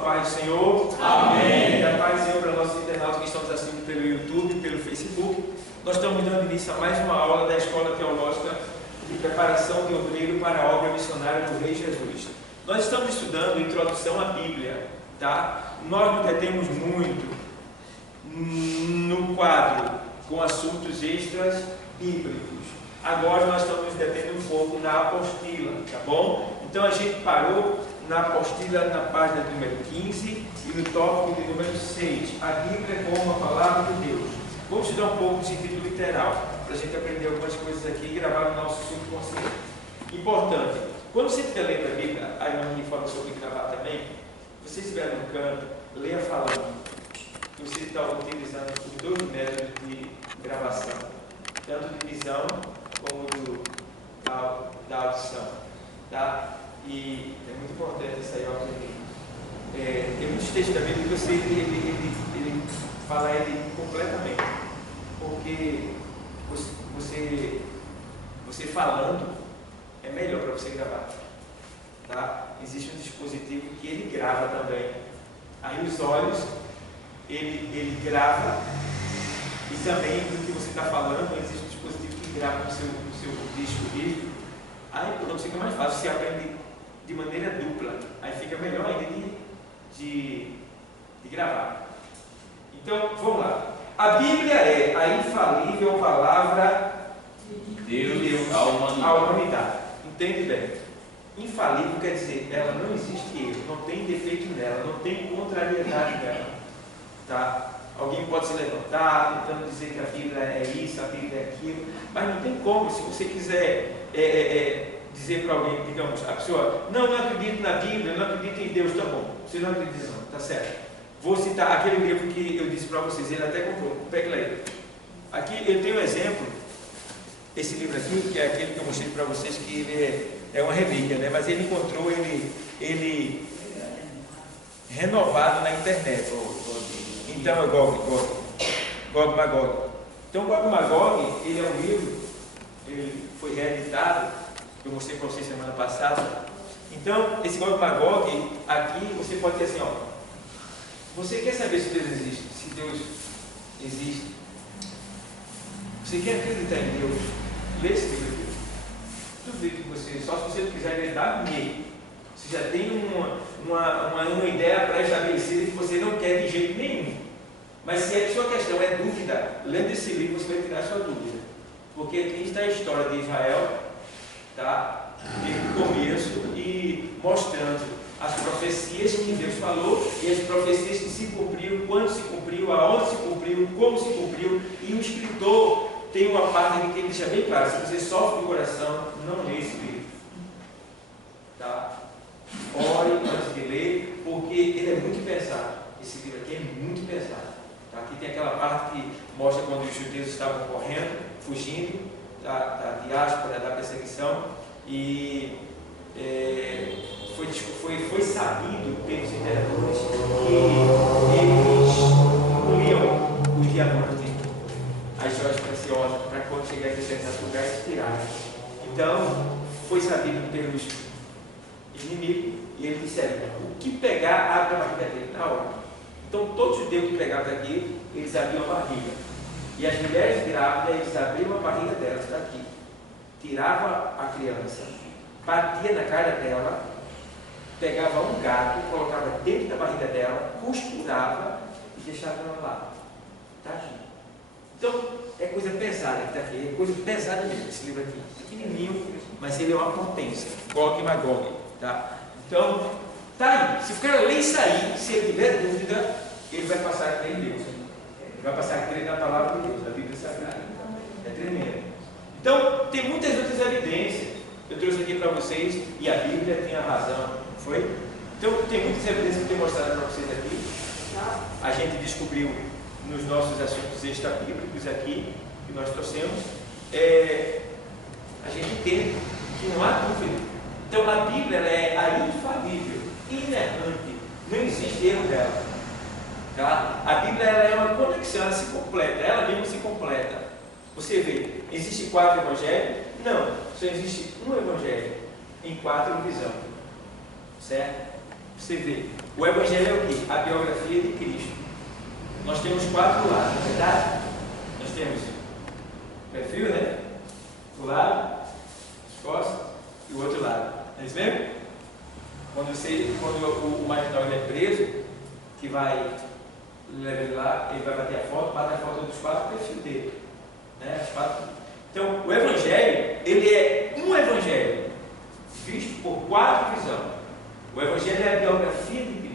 paz do Senhor. Amém. E a paz do Senhor para nossos internautas que estão nos assistindo pelo YouTube, pelo Facebook. Nós estamos dando início a mais uma aula da Escola Teológica de Preparação de Obreiro para a Obra Missionária do Rei Jesus. Nós estamos estudando Introdução à Bíblia, tá? Nós nos detemos muito no quadro com assuntos extras bíblicos. Agora nós estamos nos detendo um pouco na apostila, tá bom? Então a gente parou na apostila na página número 15 e no tópico de número 6, a Bíblia como a Palavra de Deus. Vamos estudar um pouco do sentido literal, para a gente aprender algumas coisas aqui e gravar no nosso subconsciente. Importante, quando você estiver lendo a Bíblia, aí não me fala sobre gravar também, se você estiver no canto, leia falando. Você está utilizando os dois métodos de gravação, tanto de visão como da audição, tá? E é muito importante isso aí, ó, tem muitos textos da Bíblia que você ele fala ele completamente, porque você falando é melhor para você gravar, tá? Existe um dispositivo que ele grava também, aí os olhos ele grava e também do que você está falando existe um dispositivo que grava no seu disco rígido. Aí pronto, fica mais fácil, você aprende de maneira dupla, aí fica melhor ainda de gravar. Então, vamos lá. A Bíblia é a infalível palavra de Deus à humanidade. Entende bem? Infalível quer dizer, ela não existe erro, não tem defeito nela, não tem contrariedade nela. Tá? Alguém pode se levantar tentando dizer que a Bíblia é isso, a Bíblia é aquilo, mas não tem como. Se você quiser dizer para alguém, digamos, a pessoa, não acredito na Bíblia, não acredito em Deus, tá bom, você não acredita não, tá certo. Vou citar aquele livro que eu disse para vocês, ele até comprou, pega aí. Aqui eu tenho um exemplo, esse livro aqui, que é aquele que eu mostrei para vocês, que ele é uma relíquia, né? Mas ele encontrou ele renovado na internet. Então é Gog Magog. Então Gog Magog, ele é um livro, ele foi reeditado, eu mostrei para vocês semana passada. Então, esse Gog Magog, aqui você pode ter assim, ó. Você quer saber se Deus existe? Se Deus existe? Você quer acreditar em Deus? Lê esse livro aqui. Duvido que você, só se você não quiser acreditar nele. Você já tem uma ideia pré-estabelecida que você não quer de jeito nenhum. Mas se a sua questão é dúvida, lendo esse livro você vai tirar a sua dúvida. Porque aqui está a história de Israel, tá? Desde o começo e mostrando as profecias que Deus falou e as profecias que se cumpriram, quando se cumpriu, aonde se cumpriu, como se cumpriu. E o escritor tem uma parte aqui que ele deixa bem claro: se você sofre do coração, não lê esse livro, tá? Ore antes de ler, porque ele é muito pesado. Esse livro aqui é muito pesado, tá? Aqui tem aquela parte que mostra quando os judeus estavam correndo, fugindo da diáspora, da perseguição, e foi sabido pelos imperadores que eles engoliam os diamantes, as joias preciosas, para quando chegar a determinados lugares tirarem. Então, foi sabido pelos inimigos, e eles disseram: o que pegar, abre a barriga dele na hora. Então, todo judeu que pegava daqui, eles abriam a barriga. E as mulheres grávidas, eles abriam a barriga delas daqui, tirava a criança, batia na cara dela, pegava um gato, colocava dentro da barriga dela, costurava e deixava ela lá. Tadinho. Então, é coisa pesada que está aqui, é coisa pesada mesmo esse livro aqui. Pequenininho, mas ele é uma potência. Gog e Magog, tá? Então, tá aí. Se o cara ler isso aí, se ele tiver dúvida, ele vai passar a crer em Deus. Ele vai passar a crer na palavra de Deus, na Bíblia Sagrada. É tremendo. Então, tem muitas outras evidências. Eu trouxe aqui para vocês, e a Bíblia tem a razão, foi? Então, tem muitas evidências que eu tenho mostrado para vocês aqui. A gente descobriu nos nossos assuntos extra-bíblicos aqui, que nós trouxemos, a gente entende que não há dúvida. Então, a Bíblia ela é a infalível, inerrante, não existe erro dela. Tá? A Bíblia ela é uma conexão, ela se completa, ela mesma se completa. Você vê, existem 4 evangelhos? Não, só existe um evangelho em 4 visões, certo? Você vê, O Evangelho é o quê? A biografia de Cristo. Nós temos 4 lados, não é verdade? Nós temos o perfil, né? O lado, as costas e o outro lado. É isso mesmo? Quando o marginal é preso, que vai levar ele lá, ele vai bater a foto, bate a foto dos 4 perfis dele. Né? As 4. Então, o Evangelho, ele é um Evangelho visto por 4 visões. O Evangelho é a biografia de Cristo.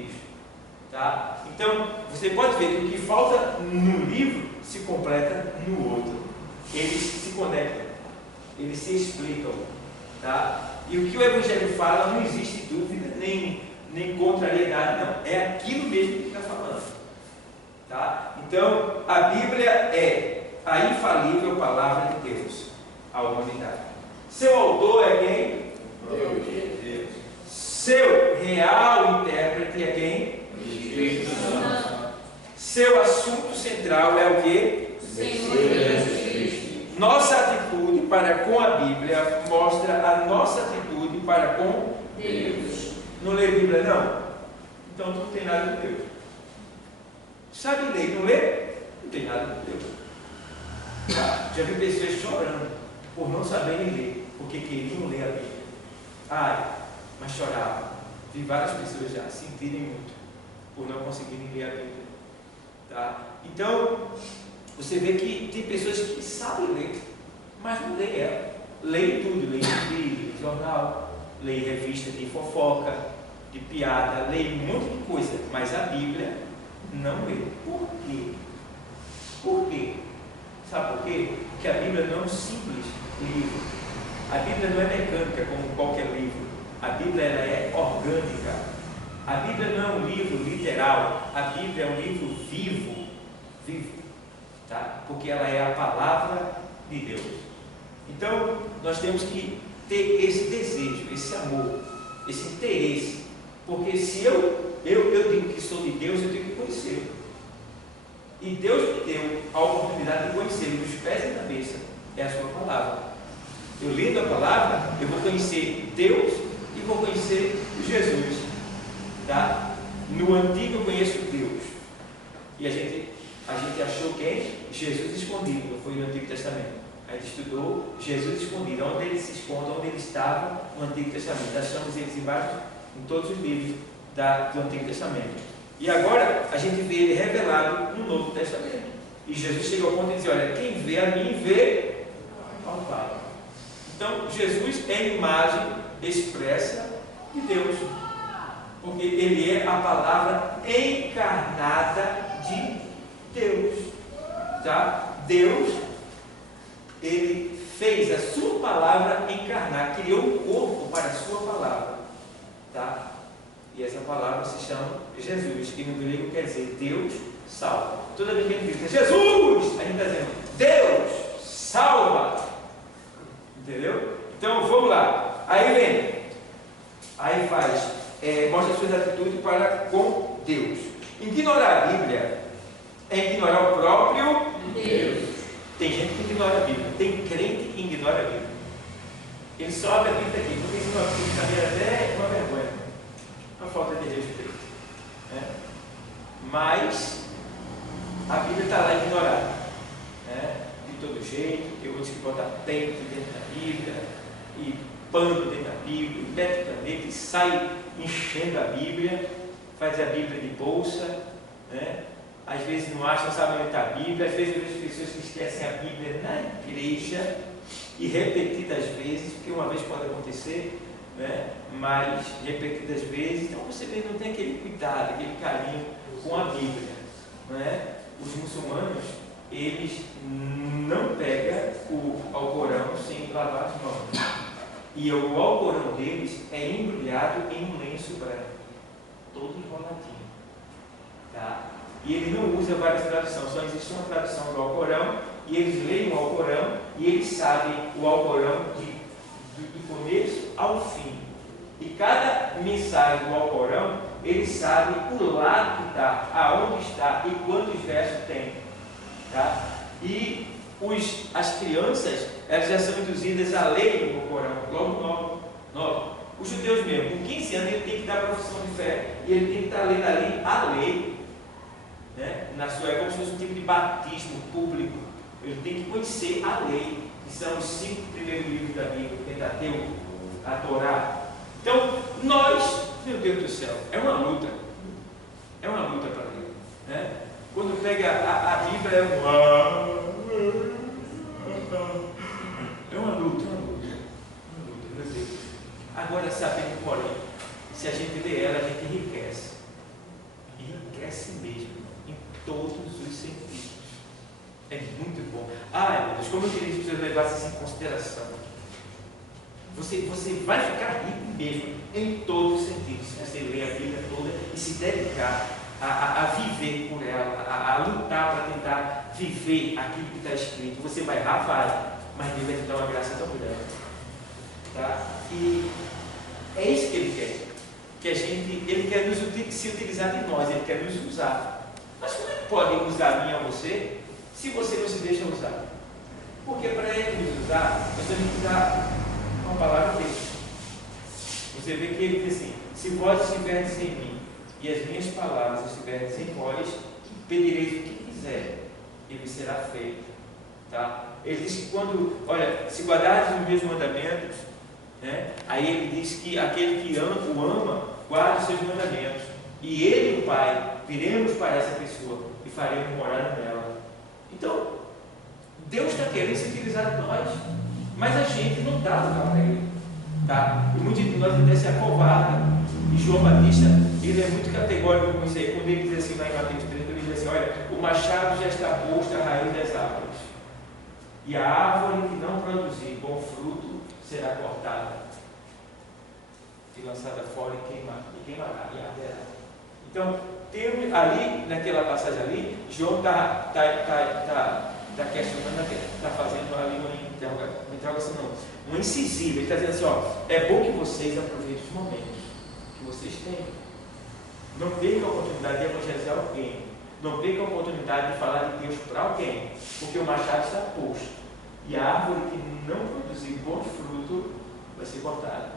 Tá? Então, você pode ver que o que falta no livro se completa no outro. Eles se conectam, eles se explicam. Tá? E o que o Evangelho fala, não existe dúvida, nem contrariedade, não. É aquilo mesmo que está falando. Tá? Então, a Bíblia é a infalível palavra de Deus à humanidade. Seu autor é quem? Deus. Seu real intérprete é quem? Espírito Santo. Seu assunto central é o quê? Nossa atitude para com a Bíblia mostra a nossa atitude para com Deus. Não lê a Bíblia, não? Então tu não tem nada com Deus. Sabe ler, não lê? Não tem nada com Deus. Já vi pessoas chorando por não saberem ler, porque queriam ler a Bíblia. Ai, mas choravam. Vi várias pessoas já sentirem muito por não conseguirem ler a Bíblia. Tá? Então, você vê que tem pessoas que sabem ler, mas não leem ela. Leem tudo, leem livro, jornal, leem revista de fofoca, de piada, leem um monte de coisa, mas a Bíblia não lê. Por quê? Por quê? Sabe por quê? Porque a Bíblia não é um simples livro. A Bíblia não é mecânica como qualquer livro. A Bíblia ela é orgânica. A Bíblia não é um livro literal. A Bíblia é um livro vivo. Tá? Porque ela é a palavra de Deus. Então, nós temos que ter esse desejo, esse amor, esse interesse. Porque se eu digo que sou de Deus, eu tenho que conhecê-lo. E Deus me deu a oportunidade de conhecê-lo dos pés e cabeça. É a sua palavra. Eu lendo a palavra, eu vou conhecer Deus e vou conhecer Jesus. Tá? No Antigo eu conheço Deus. E a gente achou quem? Jesus escondido, não foi no Antigo Testamento. A gente estudou Jesus escondido, onde ele se esconde, onde ele estava no Antigo Testamento. Achamos eles em todos os livros do Antigo Testamento. E agora a gente vê ele revelado no Novo Testamento. E Jesus chegou ao ponto de dizer: olha, quem vê a mim vê ao Pai. Então Jesus é a imagem expressa de Deus, porque ele é a palavra encarnada de Deus. Tá? Deus, ele fez a sua palavra encarnar, criou um corpo para a sua palavra. Tá? E essa palavra se chama Jesus, que no grego quer dizer Deus salva. Toda vez que a gente diz Jesus, a gente está dizendo Deus salva. Entendeu? Então vamos lá. Aí vem, aí faz, mostra suas atitudes para com Deus. Ignorar a Bíblia é ignorar o próprio Deus. Tem gente que ignora a Bíblia, tem crente que ignora a Bíblia. Ele só abre a Bíblia aqui, porque senão a Bíblia até uma vergonha, uma falta de respeito. Né? Mas a Bíblia está lá ignorada. Né? De todo jeito, tem outros que botam peito dentro da Bíblia, e pano dentro da Bíblia, e mete caneta e sai enchendo a Bíblia, faz a Bíblia de bolsa, né? Às vezes não acham, sabem onde está a Bíblia, às vezes eu vejo pessoas que esquecem a Bíblia na igreja, e repetidas vezes, porque uma vez pode acontecer, né? Mas repetidas vezes, então você vê, não tem aquele cuidado, aquele carinho com a Bíblia. Né? Os muçulmanos, eles não pegam o Alcorão sem lavar as mãos. E o Alcorão deles é embrulhado em um lenço branco, todo enroladinho. Tá? E ele não usa várias traduções, só existe uma tradução do Alcorão, e eles leem o Alcorão, e eles sabem o Alcorão do começo ao fim. E cada mensagem do Alcorão, eles sabem o lado que está, aonde está e quantos versos tem. Tá? E as crianças, elas já são induzidas a ler o Alcorão, logo Os judeus mesmo, com 15 anos ele tem que dar a profissão de fé, e ele tem que estar lendo ali a lei, né? Na sua época, como se fosse um tipo de batismo público. Ele tem que conhecer a lei, que são os 5 primeiros livros da Bíblia, o Pentateuco, a Torá. Então, nós, meu Deus do céu, é uma luta para ler, né? Quando pega a Bíblia, é uma luta, meu Deus. Agora, sabendo, porém, se a gente lê ela, a gente enriquece mesmo, em todos os sentidos. É muito bom. Ai, meu Deus, como eu queria que você levasse isso em consideração. Você vai ficar rico mesmo, em todos os sentidos, se você ler a Bíblia toda e se dedicar a viver por ela, a lutar para tentar viver aquilo que está escrito. Você vai errar, vai, mas Deus vai te dar uma graça tão grande. Tá? E é isso que Ele quer. Que Ele quer se utilizar de nós, Ele quer nos usar. Mas como é que pode usar a mim ou você, se você não se deixa usar? Porque para Ele nos usar, nós temos que usar uma palavra dele. Você vê que Ele diz assim: se vós estiverdes em mim e as minhas palavras estiverdes em vós, pedireis o que quiser, ele será feito. Tá? Ele diz que olha, se guardardes os meus mandamentos, né? Aí ele diz que aquele que o ama, guarda os seus mandamentos. E ele, o Pai, viremos para essa pessoa e faremos morar nela. Então, Deus está querendo se utilizar de nós, mas a gente não dá lugar para Ele. Tá? E muitos de nós até se acovardam. E João Batista, ele é muito categórico com isso aí, quando ele diz assim lá em Mateus 3, ele diz assim: olha, o machado já está posto à raiz das árvores, e a árvore que não produzir bom fruto será cortada e lançada fora e queimará e arderá. Então, tem ali, naquela passagem ali, João está questionando, está fazendo ali uma interrogação, não, uma incisiva. Ele está dizendo assim: ó, é bom que vocês aproveitem os momentos que vocês têm. Não perca a oportunidade de evangelizar alguém. Não perca a oportunidade de falar de Deus para alguém, porque o machado está posto e a árvore que não produzir bom fruto vai ser cortada.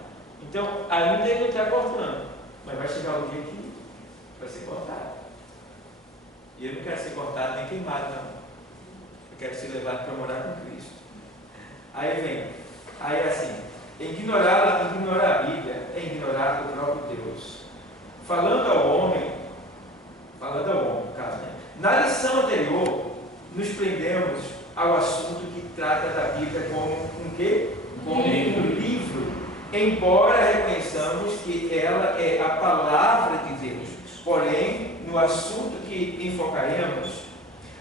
Então, ainda ele não está cortando, mas vai chegar o dia que vai ser cortado. E eu não quero ser cortado nem queimado, não. Eu quero ser levado para morar com Cristo. Aí é assim: ignorar a Bíblia é ignorar o próprio Deus. Falando ao homem, no caso, né? Na lição anterior, nos prendemos ao assunto que trata da Bíblia como um quê? Como um livro, embora reconheçamos que ela é a palavra de Deus. Porém, no assunto que enfocaremos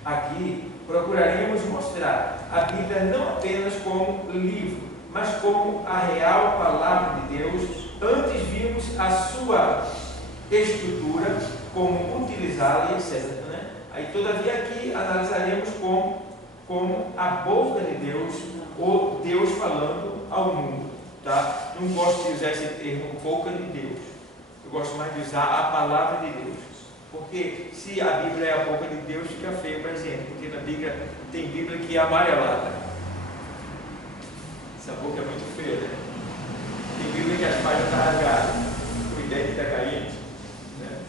aqui, procuraremos mostrar a Bíblia não apenas como livro, mas como a real palavra de Deus. Antes vimos a sua estrutura, como utilizá-la, etc. Né? Aí, todavia, aqui analisaremos como a boca de Deus, ou Deus falando ao mundo. Tá? Não gosto de usar esse termo, boca de Deus. Eu gosto mais de usar a palavra de Deus. Porque se a Bíblia é a boca de Deus, fica feio para a gente. Porque na Bíblia, tem Bíblia que é amarelada. Essa boca é muito feia, né? Tem Bíblia que as páginas estão rasgadas, o dente está caindo. Né?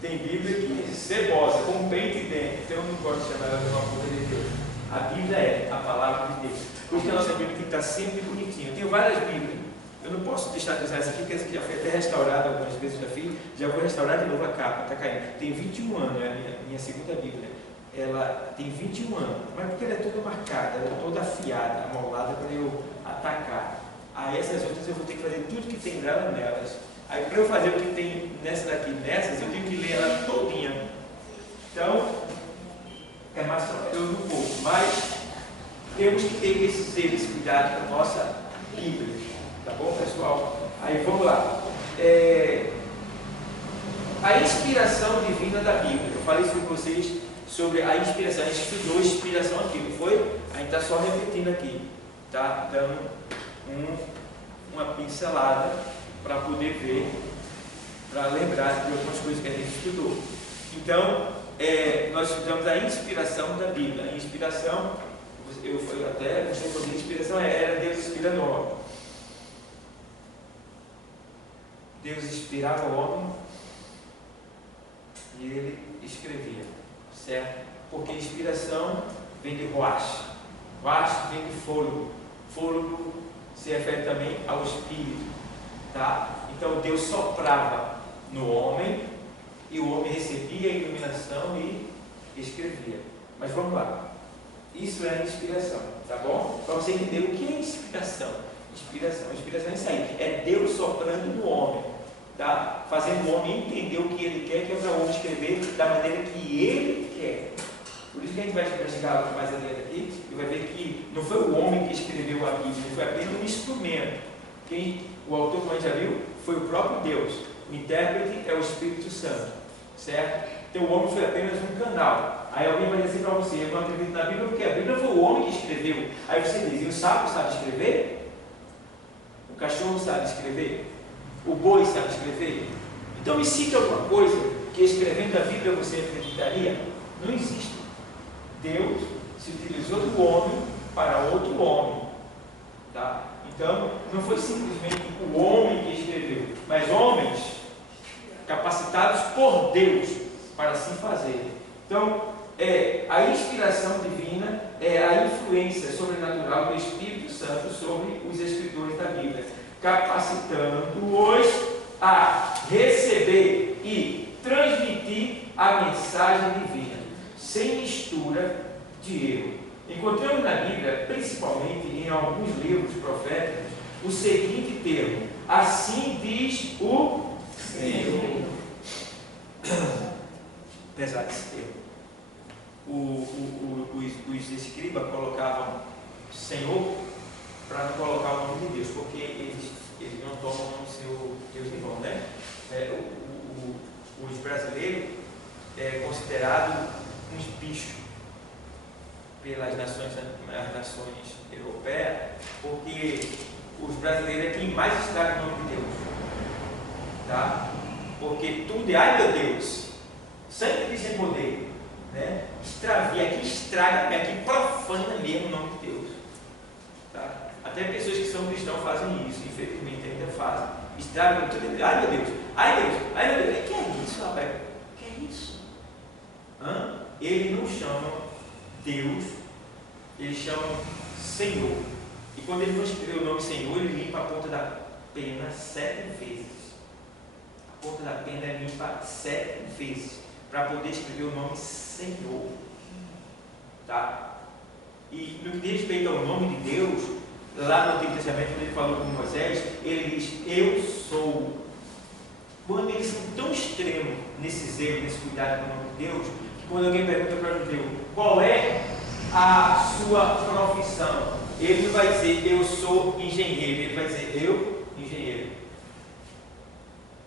Tem Bíblia que é cebosa, com pente e dente. Então eu não gosto de chamar ela de uma boca de Deus. A Bíblia é a palavra de Deus. Por isso que a nossa Bíblia tem que estar sempre bonitinha. Eu tenho várias Bíblias. Eu não posso deixar de usar essa aqui, porque essa aqui já foi até restaurada algumas vezes, já vou restaurar de novo a capa, está caindo. Tem 21 anos, é a minha segunda Bíblia. Ela tem 21 anos, mas porque ela é toda marcada, ela é toda afiada, amolada para eu atacar. Aí essas outras eu vou ter que fazer tudo que tem dela nelas. Aí para eu fazer o que tem nessa daqui, nessas, eu tenho que ler ela todinha. Então, é mais trabalhoso um pouco, mas temos que ter esse cuidado com a nossa Bíblia. Tá bom, pessoal? Aí vamos lá. A inspiração divina da Bíblia. Eu falei sobre vocês sobre a inspiração. A gente estudou inspiração aqui, não foi? A gente está só repetindo aqui. Tá? Dando uma pincelada para poder ver, para lembrar de algumas coisas que a gente estudou. Então, nós estudamos a inspiração da Bíblia. A inspiração, eu até gostei de fazer, a inspiração era Deus inspirando. Deus inspirava o homem e ele escrevia, certo? Porque inspiração vem de Ruach, Ruach vem de fôlego, fôlego se refere também ao Espírito, tá? Então Deus soprava no homem e o homem recebia a iluminação e escrevia. Mas vamos lá, isso é inspiração, tá bom? Para você entender o que é inspiração. Inspiração é isso aí, é Deus soprando no homem, tá? Fazendo o homem entender o que ele quer, que é para o homem escrever da maneira que ele quer. Por isso que a gente vai chegar mais adiante aqui e vai ver que não foi o homem que escreveu a Bíblia, foi apenas um instrumento. O autor, como a gente já viu, foi o próprio Deus. O intérprete é o Espírito Santo, certo? Então o homem foi apenas um canal. Aí alguém vai dizer para você: eu não acredito na Bíblia porque a Bíblia foi o homem que escreveu. Aí você diz: e o sapo sabe escrever? O cachorro sabe escrever? O boi sabe escrever? Então me cite alguma coisa que escrevendo a Bíblia você acreditaria? Não existe. Deus se utilizou do homem para outro homem, tá? Então não foi simplesmente o homem que escreveu, mas homens capacitados por Deus para assim fazer. Então a inspiração divina é a influência sobrenatural do Espírito Santo sobre os escritores da Bíblia, capacitando-os a receber e transmitir a mensagem divina, sem mistura de erro. Encontramos na Bíblia, principalmente em alguns livros proféticos, o seguinte termo: assim diz o Senhor. Apesar desse termo, os escribas colocavam Senhor para não colocar o nome de Deus, porque eles não tomam o nome do seu Deus em vão, né? Os brasileiros é considerado uns bichos pelas nações europeias, porque os brasileiros é quem mais estraga o nome de Deus, tá? Porque tudo é, ai meu Deus, sangue de sem poder, né? Extravia, aqui estraga, aqui profana mesmo o nome de Deus, tá? Até pessoas que são cristãos fazem isso, infelizmente ainda fazem, estragam tudo, ai meu Deus, ai Deus, ai meu Deus, o que é isso, rapaz? O que é isso? Ele não chama Deus, eles chamam Senhor. E quando ele for escrever o nome Senhor, ele limpa a ponta da pena 7 vezes. A ponta da pena é limpa 7 vezes para poder escrever o nome Senhor, tá? E no que diz respeito ao nome de Deus, lá no Antigo Testamento, quando ele falou com Moisés, ele diz: eu sou. Quando eles são tão extremos nesse zelo, nesse cuidado com o nome de Deus, que quando alguém pergunta para o judeu qual é a sua profissão, ele vai dizer: eu sou engenheiro. Ele vai dizer: eu, engenheiro.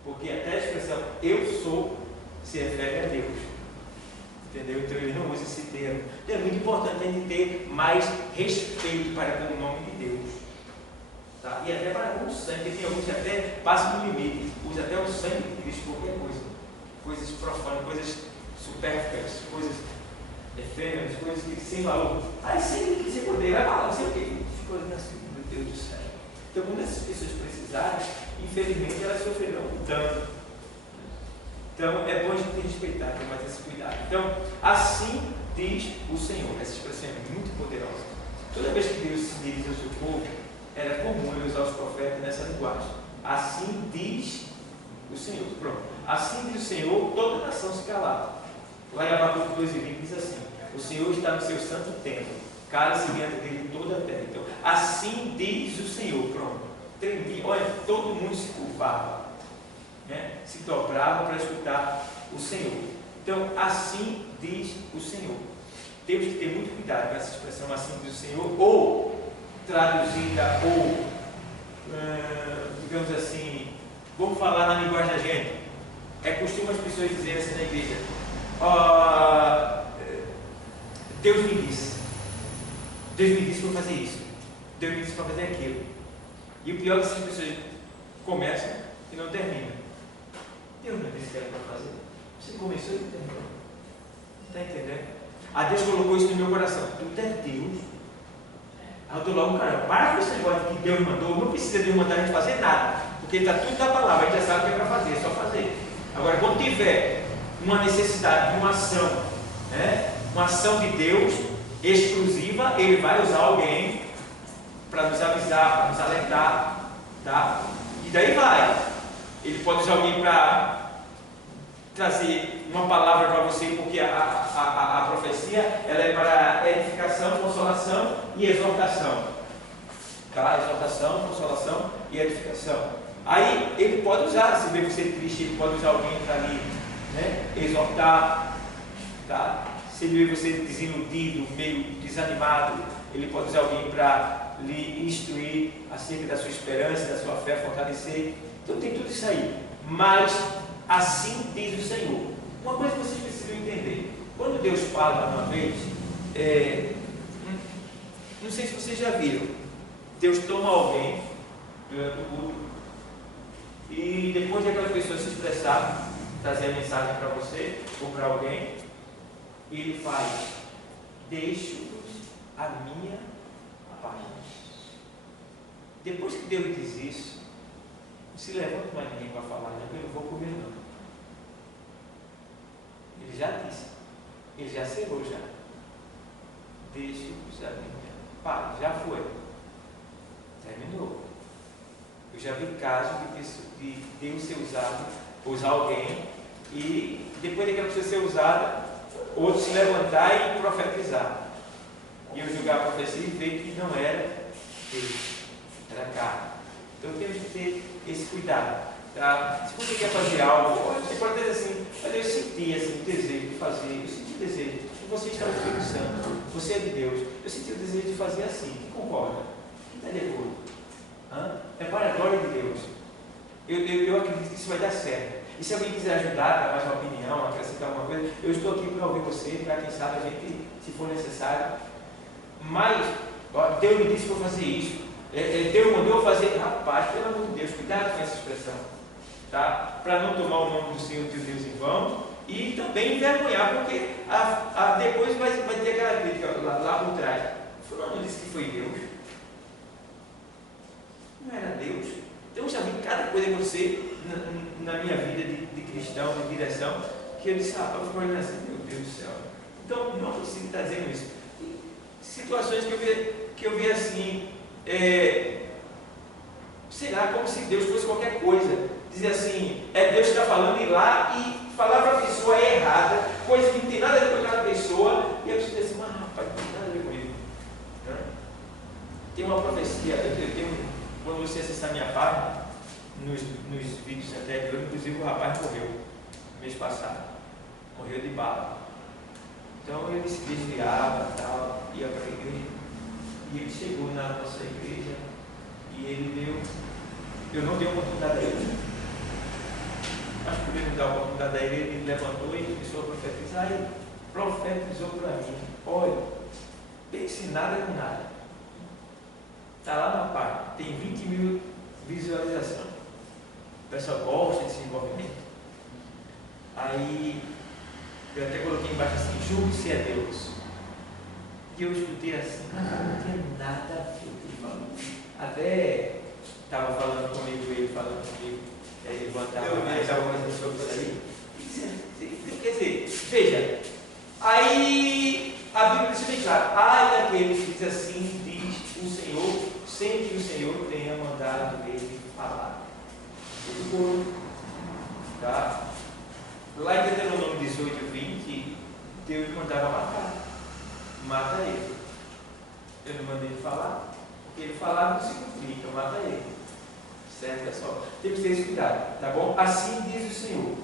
Porque até a expressão eu sou se refere a Deus, entendeu? Então ele não usa esse termo. Então é muito importante a gente ter mais respeito para com o nome de Deus, tá? E até para com o sangue. Tem alguns que até passam no limite, usa até o sangue de Cristo, qualquer coisa, coisas profanas, coisas supérfluas, coisas efêmeras, coisas que sem valor. Aí sem poder, vai falar, não sei o que, coisas assim, meu Deus do céu. Então quando essas pessoas precisarem, infelizmente elas sofrerão um dano. Então é bom a gente respeitar, ter mais esse cuidado. Então, assim diz o Senhor. Essa expressão é muito poderosa. Toda vez que Deus se dirige ao seu povo, era comum ele usar os profetas nessa linguagem. Assim diz o Senhor. Pronto. Assim diz o Senhor, toda nação se calava. Lá em Abacuque 2:20 diz assim: o Senhor está no seu santo templo, cala-se diante dele toda a terra. Então, assim diz o Senhor. Pronto. Entendi. Olha, todo mundo se curvava, né? Se dobrava para escutar o Senhor. Então, assim diz o Senhor. Temos que ter muito cuidado com essa expressão, assim diz o Senhor, ou traduzida, ou digamos assim, vamos falar na linguagem da gente. É costume as pessoas dizerem assim na igreja: Deus me disse para fazer isso, Deus me disse para fazer aquilo. E o pior é que essas pessoas começam e não terminam. Deus não disse que era para fazer. Você começou e não terminou. Está entendendo? Deus colocou isso no meu coração. Tudo é Deus. Aí eu estou logo, cara, para com esse negócio que Deus mandou. Não precisa Deus mandar a gente fazer nada. porque está tudo na palavra, a gente já sabe o que é para fazer, é só fazer. Agora, quando tiver uma necessidade de uma ação, né, uma ação de Deus exclusiva, Ele vai usar alguém para nos avisar, para nos alertar, tá? E daí vai. Ele pode usar alguém para trazer uma palavra para você, porque a profecia ela é para edificação, consolação e exortação, tá? Exortação, consolação e edificação. Aí ele pode usar, se vê você triste, ele pode usar alguém para lhe, né, exortar, tá? Se ele vê você desiludido, meio desanimado, ele pode usar alguém para lhe instruir acerca da sua esperança, da sua fé, fortalecer. Então tem tudo isso aí. Mas assim diz o Senhor. Uma coisa que vocês precisam entender: quando Deus fala uma vez, não sei se vocês já viram, Deus toma alguém durante o culto e depois de aquela pessoa se expressar, trazer a mensagem para você ou para alguém, Ele faz: deixo-vos a minha paz. Depois que Deus diz isso, não se levanta mais ninguém para falar, não, eu não vou comer não. Ele já disse, ele já selou já. Deixe-vos a minha paz. Já foi. Terminou. Eu já vi casos de Deus ser usado, usar alguém, e depois daquela pessoa ser usada, outro se levantar e profetizar. E eu julgar a profecia e ver que não era Deus, era carne. Então temos que ter esse cuidado. Tá? Se você quer fazer algo, você pode dizer assim: olha, eu senti assim, o desejo de fazer, eu senti o desejo, e você está no Espírito Santo, você é de Deus, eu senti o desejo de fazer assim, quem concorda? Quem está de acordo? É para a glória de Deus. Eu acredito que isso vai dar certo. E se alguém quiser ajudar, dar mais uma opinião, acrescentar alguma coisa, eu estou aqui para ouvir você, para quem sabe a gente, se for necessário. Mas Deus me disse para eu fazer isso. Deus mandou eu fazer. Rapaz, pelo amor de Deus, cuidado com essa expressão, tá? Para não tomar o nome do Senhor teu Deus em vão e também envergonhar, porque depois vai ter aquela crítica lá por trás. Fulano disse que foi Deus. Não era Deus. Então eu já vi cada coisa que você na minha vida de cristão, de direção, que eu disse: rapaz, eu falei assim, meu Deus do céu. Então não preciso estar dizendo isso. Situações que eu vi assim, sei lá, como se Deus fosse qualquer coisa. Dizer assim, Deus está falando, ir lá e falar para a pessoa errada, coisa que não tem nada a ver com aquela pessoa, e a pessoa diz assim: mas rapaz, não tem nada a ver comigo. Tem uma profecia, quando você acessar minha página, nos vídeos anteriores, inclusive o rapaz morreu mês passado, morreu de bala. Então ele se desviava, tal, ia para a igreja, e ele chegou na nossa igreja e ele eu não dei oportunidade a ele, mas por ele me dar a oportunidade a ele, ele levantou e começou a profetizar. Ele profetizou para mim: olha, pense nada com nada, está lá na página, tem 20 mil visualizações, o pessoal gosta desse envolvimento. Aí eu até coloquei embaixo assim: julgue-se a Deus. E eu escutei assim, não tinha nada a ver com o que ele falou. Até estava falando comigo, ele falando comigo, ele levantava mais algumas sobre isso aí. Quer dizer, veja, aí a Bíblia diz bem claro: ai daquele que diz assim, diz o Senhor, sem que o Senhor tenha mandado ele falar. Ele foi, tá? Lá em Deuteronômio 18, 20, Deus mandava matar. Mata ele. Eu não mandei ele falar, porque ele falar não se cumprir, então mata ele. Certo, pessoal? Tem que ter esse cuidado, tá bom? Assim diz o Senhor.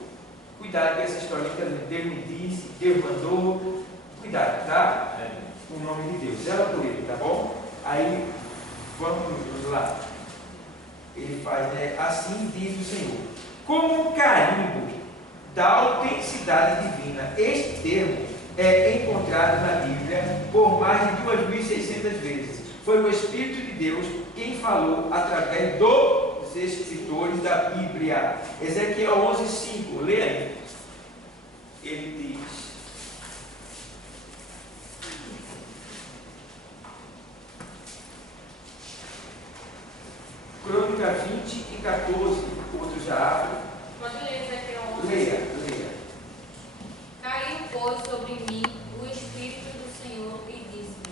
Cuidado com essa história que Deus me disse, Deus mandou. Cuidado, tá? O nome de Deus. Zela por ele, tá bom? Aí, vamos lá. Ele faz, assim diz o Senhor. Como um carimbo da autenticidade divina, este termo é encontrado na Bíblia por mais de 2.600 vezes. Foi o Espírito de Deus quem falou através dos escritores da Bíblia. Ezequiel 11:5, leia aí. Ele diz: Crônica 20 e 14, outro já abre. Pode ler Ezequiel 11. Leia. Caiu, pois, sobre mim o Espírito do Senhor e disse-me: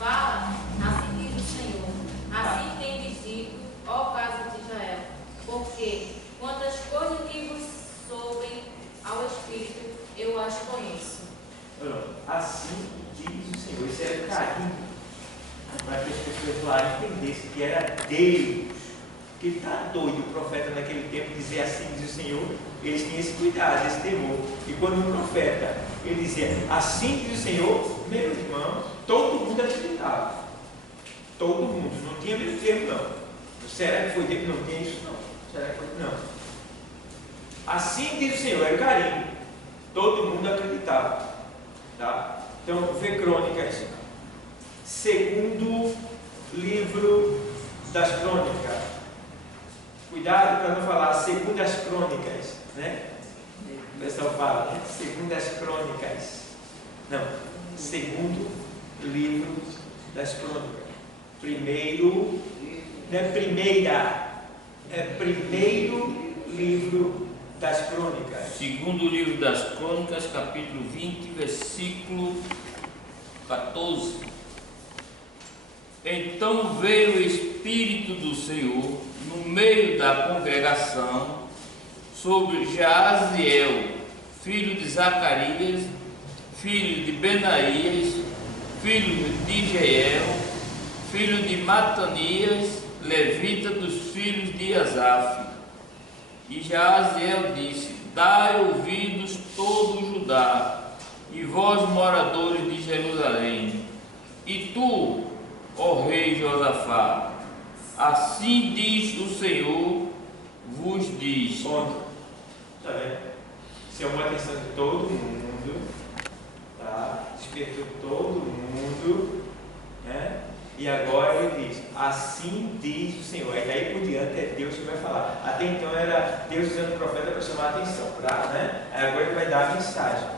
Fala, assim diz o Senhor, assim tendes dito, ó casa de Israel, porque quantas coisas que vos sobem ao Espírito, eu as conheço. Assim diz o Senhor. Isso era carinho para que as pessoas lá entendessem que era Deus. Porque está doido o profeta naquele tempo dizer assim diz o Senhor. Eles tinham esse cuidado, esse temor. E quando o profeta ele dizia assim diz o Senhor, meu irmão, todo mundo acreditava. Todo mundo, não tinha meio termo não. Será que foi Deus? Não tinha isso não. Será que foi? Não. Assim diz o Senhor, era carinho. Todo mundo acreditava. Tá? Então, vê Crônicas, segundo livro das Crônicas. Cuidado para não falar segundo as Crônicas, né? O pessoal fala, né? Segundo as Crônicas. Não, segundo livro das Crônicas. Primeiro, não é primeira, é primeiro livro das Crônicas. Segundo livro das Crônicas, capítulo 20, versículo 14. Então veio o Espírito do Senhor no meio da congregação sobre Jaaziel, filho de Zacarias, filho de Benaías, filho de Jeiel, filho de Matanias, levita dos filhos de Asaf. E Jaaziel disse: Dai ouvidos todo Judá, e vós moradores de Jerusalém, e tu, ó rei Josafá, assim diz o Senhor, vos diz. Ponto. Está vendo? Chamou a atenção de todo mundo, tá? Despertou todo mundo, né? E agora ele diz, assim diz o Senhor. Aí daí por diante é Deus que vai falar. Até então era Deus usando o profeta para chamar a atenção, né? Agora ele vai dar a mensagem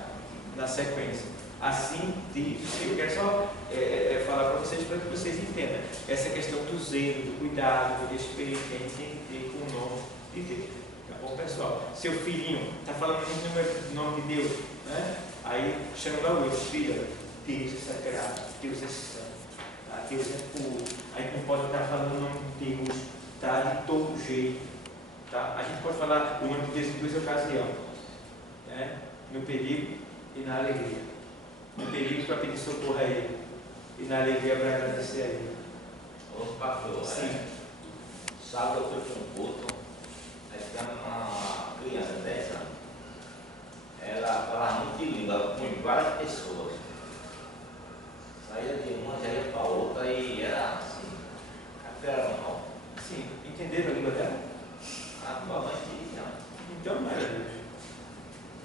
na sequência. Assim diz o Senhor. Eu quero só falar para vocês entendam essa questão do zelo, do cuidado, do respeito que a gente tem que ter com o nome de Deus. Tá bom, pessoal? Seu filhinho está falando muito no nome de Deus, né? Aí chama lá o outro, filha, Deus é sagrado, Deus é santo. Deus é puro. A gente não pode estar falando o nome de Deus, tá? De todo jeito, tá? A gente pode falar o nome de Deus em duas ocasiões, né? No perigo e na alegria. No perigo para pedir socorro a Ele e na alegria para agradecer a Ele. Ô pastor, sim. Sábado eu fui para um culto, aí ficava uma criança de 10 anos. Ela falava muito de língua com várias pessoas. Saía de uma, já ia para outra e era assim, café era normal. Sim, entenderam a língua dela? A tua mãe dizia. Então não era Deus.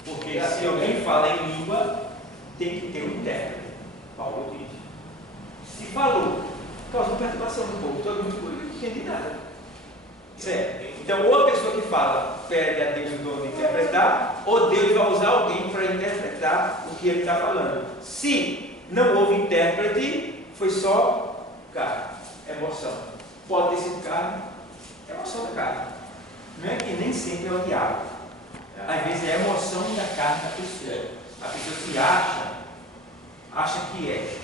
Porque se alguém fala em língua, tem que ter um intérprete. Paulo diz. Se falou, causa perturbação no povo, todo mundo não entende nada. Certo? Então, ou a pessoa que fala pede a Deus o dom de interpretar, ou Deus vai usar alguém para interpretar o que ele está falando. Se não houve intérprete, foi só carne, emoção. Pode ter sido carne, emoção da carne. Não é que nem sempre é o diabo. Às vezes é a emoção da carne da pessoa. A pessoa se acha que é.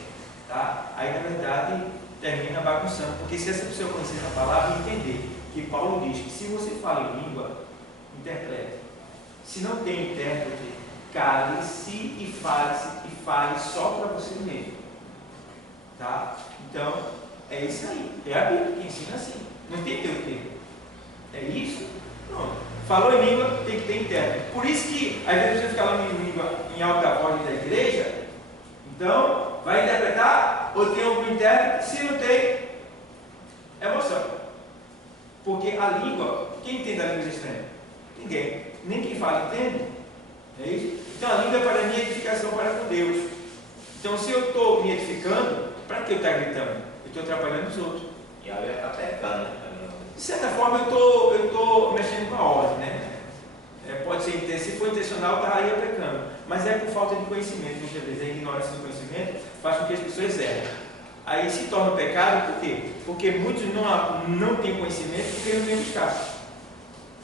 Tá? Aí na verdade termina bagunçando. Porque se essa pessoa conhecer a palavra e entender que Paulo diz que se você fala em língua, interprete. Se não tem intérprete, cale-se e fale só para você mesmo. Tá? Então, é isso aí. É a Bíblia que ensina assim. Não tem teu tempo. É isso? Pronto. Falou em língua, tem que ter intérprete. Por isso que, às vezes, você fica falando em língua em alta voz da igreja, então, vai interpretar, ou tem algum intérprete, se não tem, emoção. Porque a língua, quem entende a língua estranha? Ninguém. Nem quem fala entende. É isso? Então a língua é para mim edificação para com Deus. Então se eu estou me edificando, para que eu estou gritando? Eu estou atrapalhando os outros. E ela está pecando, né? De certa forma eu estou mexendo com a ordem, né? Pode ser, se for intencional, estaria pecando. Mas é por falta de conhecimento, muitas vezes. A ignorância do conhecimento faz com que as pessoas errem. Aí se torna pecado, por quê? Porque muitos não têm conhecimento porque não têm buscado.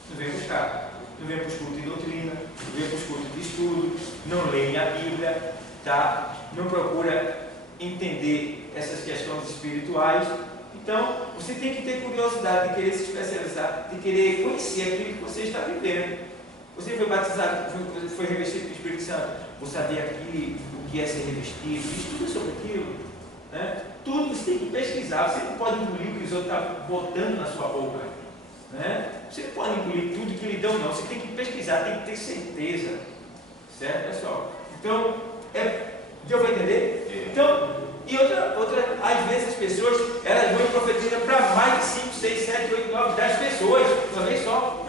Não vem buscar. Não vem para os cultos de doutrina, não vem para os cultos de estudo, não leem a Bíblia, tá? Não procura entender essas questões espirituais. Então, você tem que ter curiosidade de querer se especializar, de querer conhecer aquilo que você está vivendo. Você foi batizado, foi revestido com o Espírito Santo, você saber aqui o que é ser revestido, estuda sobre aquilo, né? Tudo você tem que pesquisar, você não pode engolir o que os outros estão botando na sua boca, né? Você não pode engolir tudo que lhe dão, não, você tem que pesquisar, tem que ter certeza, certo, pessoal? Então, deu para entender? Então, e outra, às vezes as pessoas, elas vão e profetizam para mais de 5, 6, 7, 8, 9, 10 pessoas, uma vez só.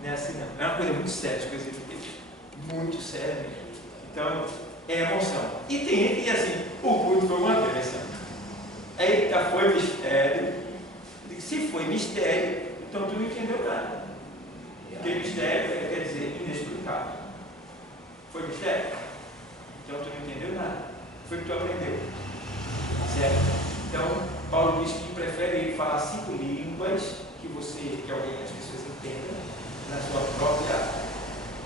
Não é assim não. É uma coisa muito séria, as coisas muito séria mesmo. Então, é emoção. E tem, e assim, o culto foi uma bênção. Eita, foi mistério. Se foi mistério, então tu não entendeu nada. Porque mistério quer dizer inexplicável. Foi mistério? Então tu não entendeu nada. Foi o que tu aprendeu. Certo? Então, Paulo diz que prefere falar 5 línguas que as pessoas entendam na sua própria,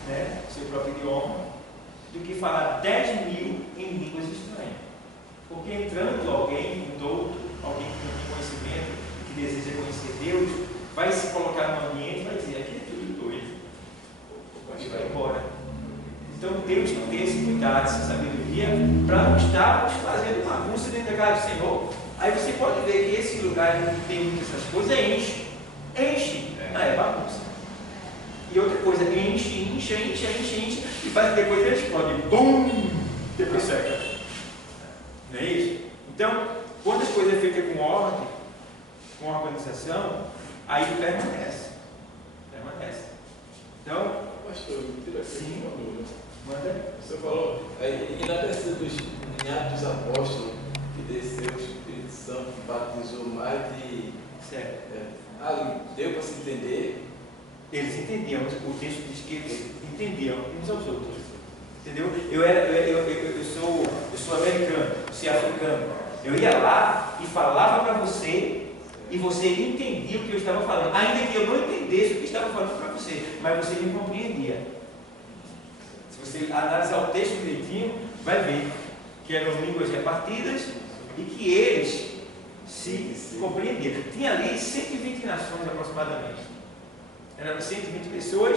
né, seu próprio idioma, do que falar 10.000 em línguas estranhas. Porque entrando alguém, um douto, alguém que não tem conhecimento, que deseja conhecer Deus, vai se colocar no ambiente e vai dizer, aqui é tudo doido. E vai embora. Então Deus tem esse cuidado, essa sabedoria, para não estarmos fazendo bagunça dentro da casa do Senhor. Aí você pode ver que esse lugar que tem muitas essas coisas enche. É bagunça. E outra coisa, enche, e depois ele explode, bum, depois seca. Não é isso? Então, quando as coisas é feita com ordem, com organização, aí permanece. Então, pastor, me tira aqui uma dúvida. Manda. Você falou, e na terceira em Atos dos Apóstolos, que desceu o Espírito Santo, que batizou mais de... Certo. Ali, deu para se entender? Eles entendiam, o texto diz que eles entendiam uns aos outros. Entendeu? Eu sou americano, você é africano. Eu ia lá e falava para você, e você entendia o que eu estava falando, ainda que eu não entendesse o que estava falando para você, mas você me compreendia. Se você analisar o texto direitinho, vai ver que eram línguas repartidas e que eles se compreendiam. Tinha ali 120 nações aproximadamente. Eram 120 pessoas,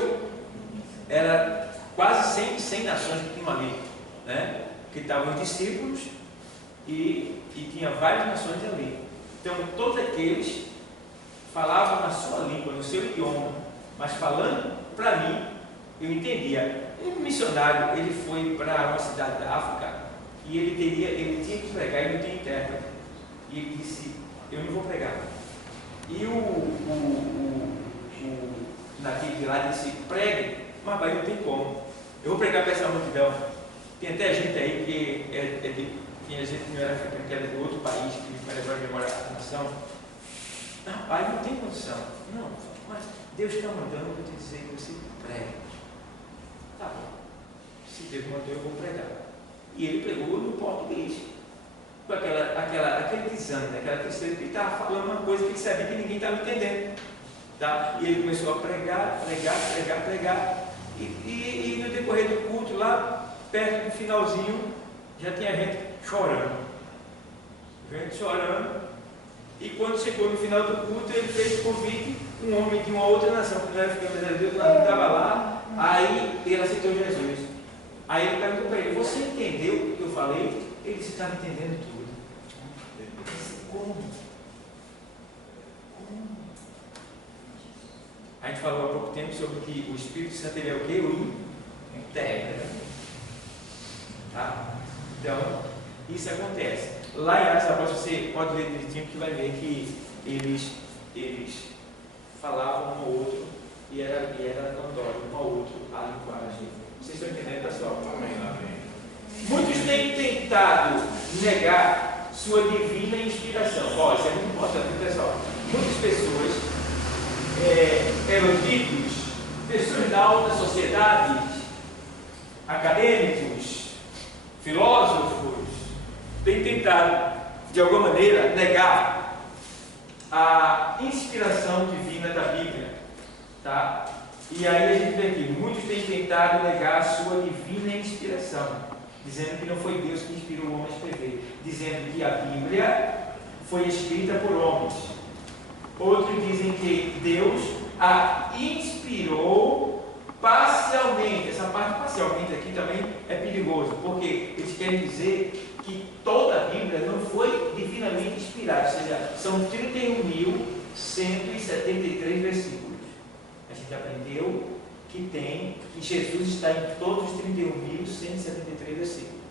era quase 100 nações que tinham ali, né? Que estavam os discípulos e tinha várias nações ali. Então, todos aqueles falavam na sua língua, no seu idioma, mas falando para mim, eu entendia. Um missionário, ele foi para uma cidade da África e ele tinha que pregar e não tinha intérprete. E ele disse, eu não vou pregar. E o nativo de lá disse, pregue, mas pai, não tem como. Eu vou pregar para essa multidão. Tem até gente aí que tinha gente que não era africana, que era de outro país, que vai levar a memória à nação. Não, pai, não tem condição. Não, mas Deus está mandando eu te dizer que você pregue. Tá bom. Se Deus mandou, eu vou pregar. E ele pregou no português. Com aquele desânimo, aquela tristeza, que ele estava falando uma coisa que ele sabia que ninguém estava entendendo. Tá? E ele começou a pregar. E no decorrer do culto, lá perto do finalzinho, já tinha gente chorando. E quando chegou no final do culto, ele fez o convite, um homem de uma outra nação, que não era africano, mas era de outra nação, estava lá, aí ele aceitou Jesus. Aí ele perguntou para ele, você entendeu o que eu falei? Ele disse, estava entendendo tudo. Ele disse, como? A gente falou há pouco tempo sobre que o Espírito Santo ele é o quê? O integra. Tá? Então, isso acontece. Lá em Atos Apóstolos, você pode ler direitinho que vai ver que eles falavam um ao outro e era notório um ao outro a linguagem. Vocês estão entendendo, pessoal? Amém. Muitos têm tentado negar sua divina inspiração. Ó, isso é muito importante, pessoal. Muitas pessoas, eruditos, pessoas da alta sociedade, acadêmicos, filósofos, têm tentado, de alguma maneira, negar a inspiração divina da Bíblia, tá? E aí a gente vê aqui, muitos têm tentado negar a sua divina inspiração, dizendo que não foi Deus que inspirou o homem a escrever, dizendo que a Bíblia foi escrita por homens. Outros dizem que Deus a inspirou parcialmente. Essa parte parcialmente aqui também é perigoso, porque eles querem dizer que toda a Bíblia não foi divinamente inspirada, ou seja, são 31.173 versículos. A gente aprendeu que Jesus está em todos os 31.173 versículos.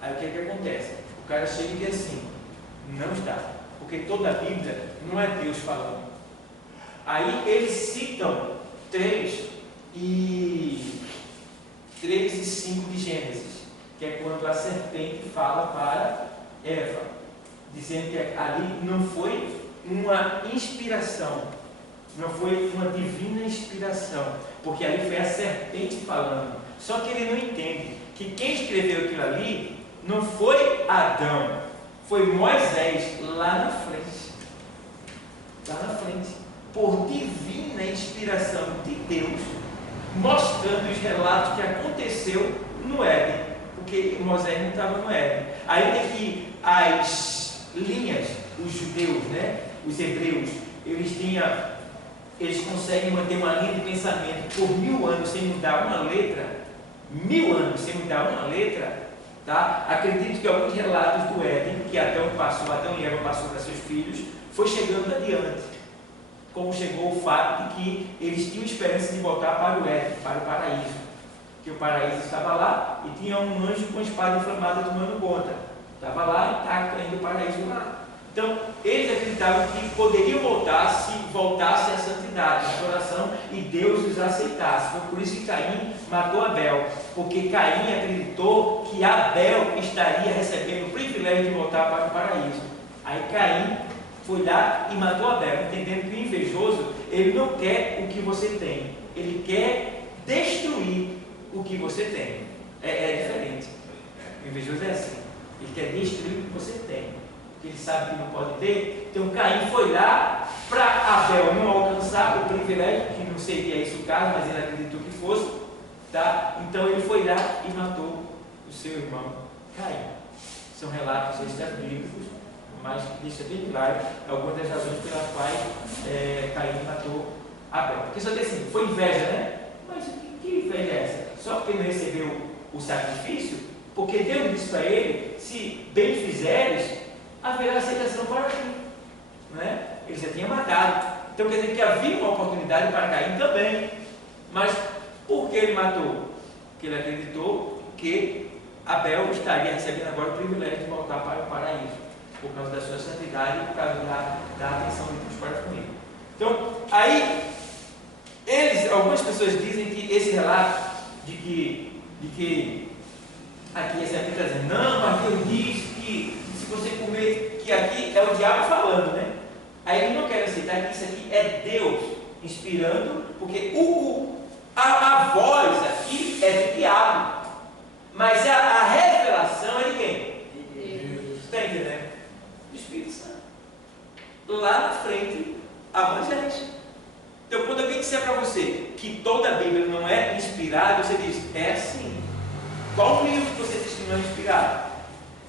Aí o que é que acontece? O cara chega e diz assim, não está, porque toda a Bíblia não é Deus falando. Aí eles citam 3 e 5 de Gênesis, que é quando a serpente fala para Eva, dizendo que ali não foi uma inspiração, não foi uma divina inspiração, porque ali foi a serpente falando. Só que ele não entende que quem escreveu aquilo ali não foi Adão, foi Moisés lá na frente. Lá na frente, por divina inspiração de Deus, mostrando os relatos que aconteceu no Éden, porque Moisés não estava no Éden. Ainda que as linhas, os judeus, os hebreus, eles conseguem manter uma linha de pensamento por 1000 anos sem mudar uma letra, 1000 anos sem mudar uma letra, tá? Acredito que alguns relatos do Éden, que Adão e Eva passou para seus filhos, foi chegando adiante, como chegou o fato de que eles tinham esperança de voltar para o Éden, para o paraíso, que o paraíso estava lá e tinha um anjo com espada inflamada tomando conta, estava lá intacto ainda o paraíso lá. Então, eles acreditavam que poderiam voltar se voltasse à santidade, à adoração, e Deus os aceitasse. Foi por isso que Caim matou Abel, porque Caim acreditou que Abel estaria recebendo o privilégio de voltar para o paraíso. Aí Caim foi lá e matou Abel, entendendo que o invejoso, ele não quer o que você tem, ele quer destruir o que você tem. É diferente. O invejoso é assim, ele quer destruir o que você tem, ele sabe que não pode ter. Então Caim foi lá para Abel não alcançar o privilégio, que não seria isso o caso, mas ele acreditou que fosse, tá? Então ele foi lá e matou o seu irmão Caim. São relatos extra-bíblicos, mas deixa bem claro algumas das razões pelas quais Caim matou Abel. Porque só diz assim, foi inveja, né? Mas que inveja é essa? Só porque ele não recebeu o sacrifício? Porque Deus disse para ele, se bem fizeres, haverá aceitação para ti, não é? Ele já tinha matado, então quer dizer que havia uma oportunidade para Caim também, mas por que ele matou? Porque ele acreditou que Abel estaria recebendo agora o privilégio de voltar para o paraíso, por causa da sua santidade e por causa da atenção de Deus para comigo. Então, aí, algumas pessoas dizem que esse relato de que aqui esse aqui está dizendo, não, mas Deus diz que se você comer, que aqui é o diabo falando, né? Aí eles não querem aceitar que isso aqui é Deus inspirando, porque a voz aqui é do diabo, mas a revelação é de quem? De Deus. Está entendendo? Do Espírito Santo. Lá na frente, a Moisés. Então, quando alguém disser para você que toda a Bíblia não é inspirada, você diz, é assim. Qual livro que você diz que não é inspirado?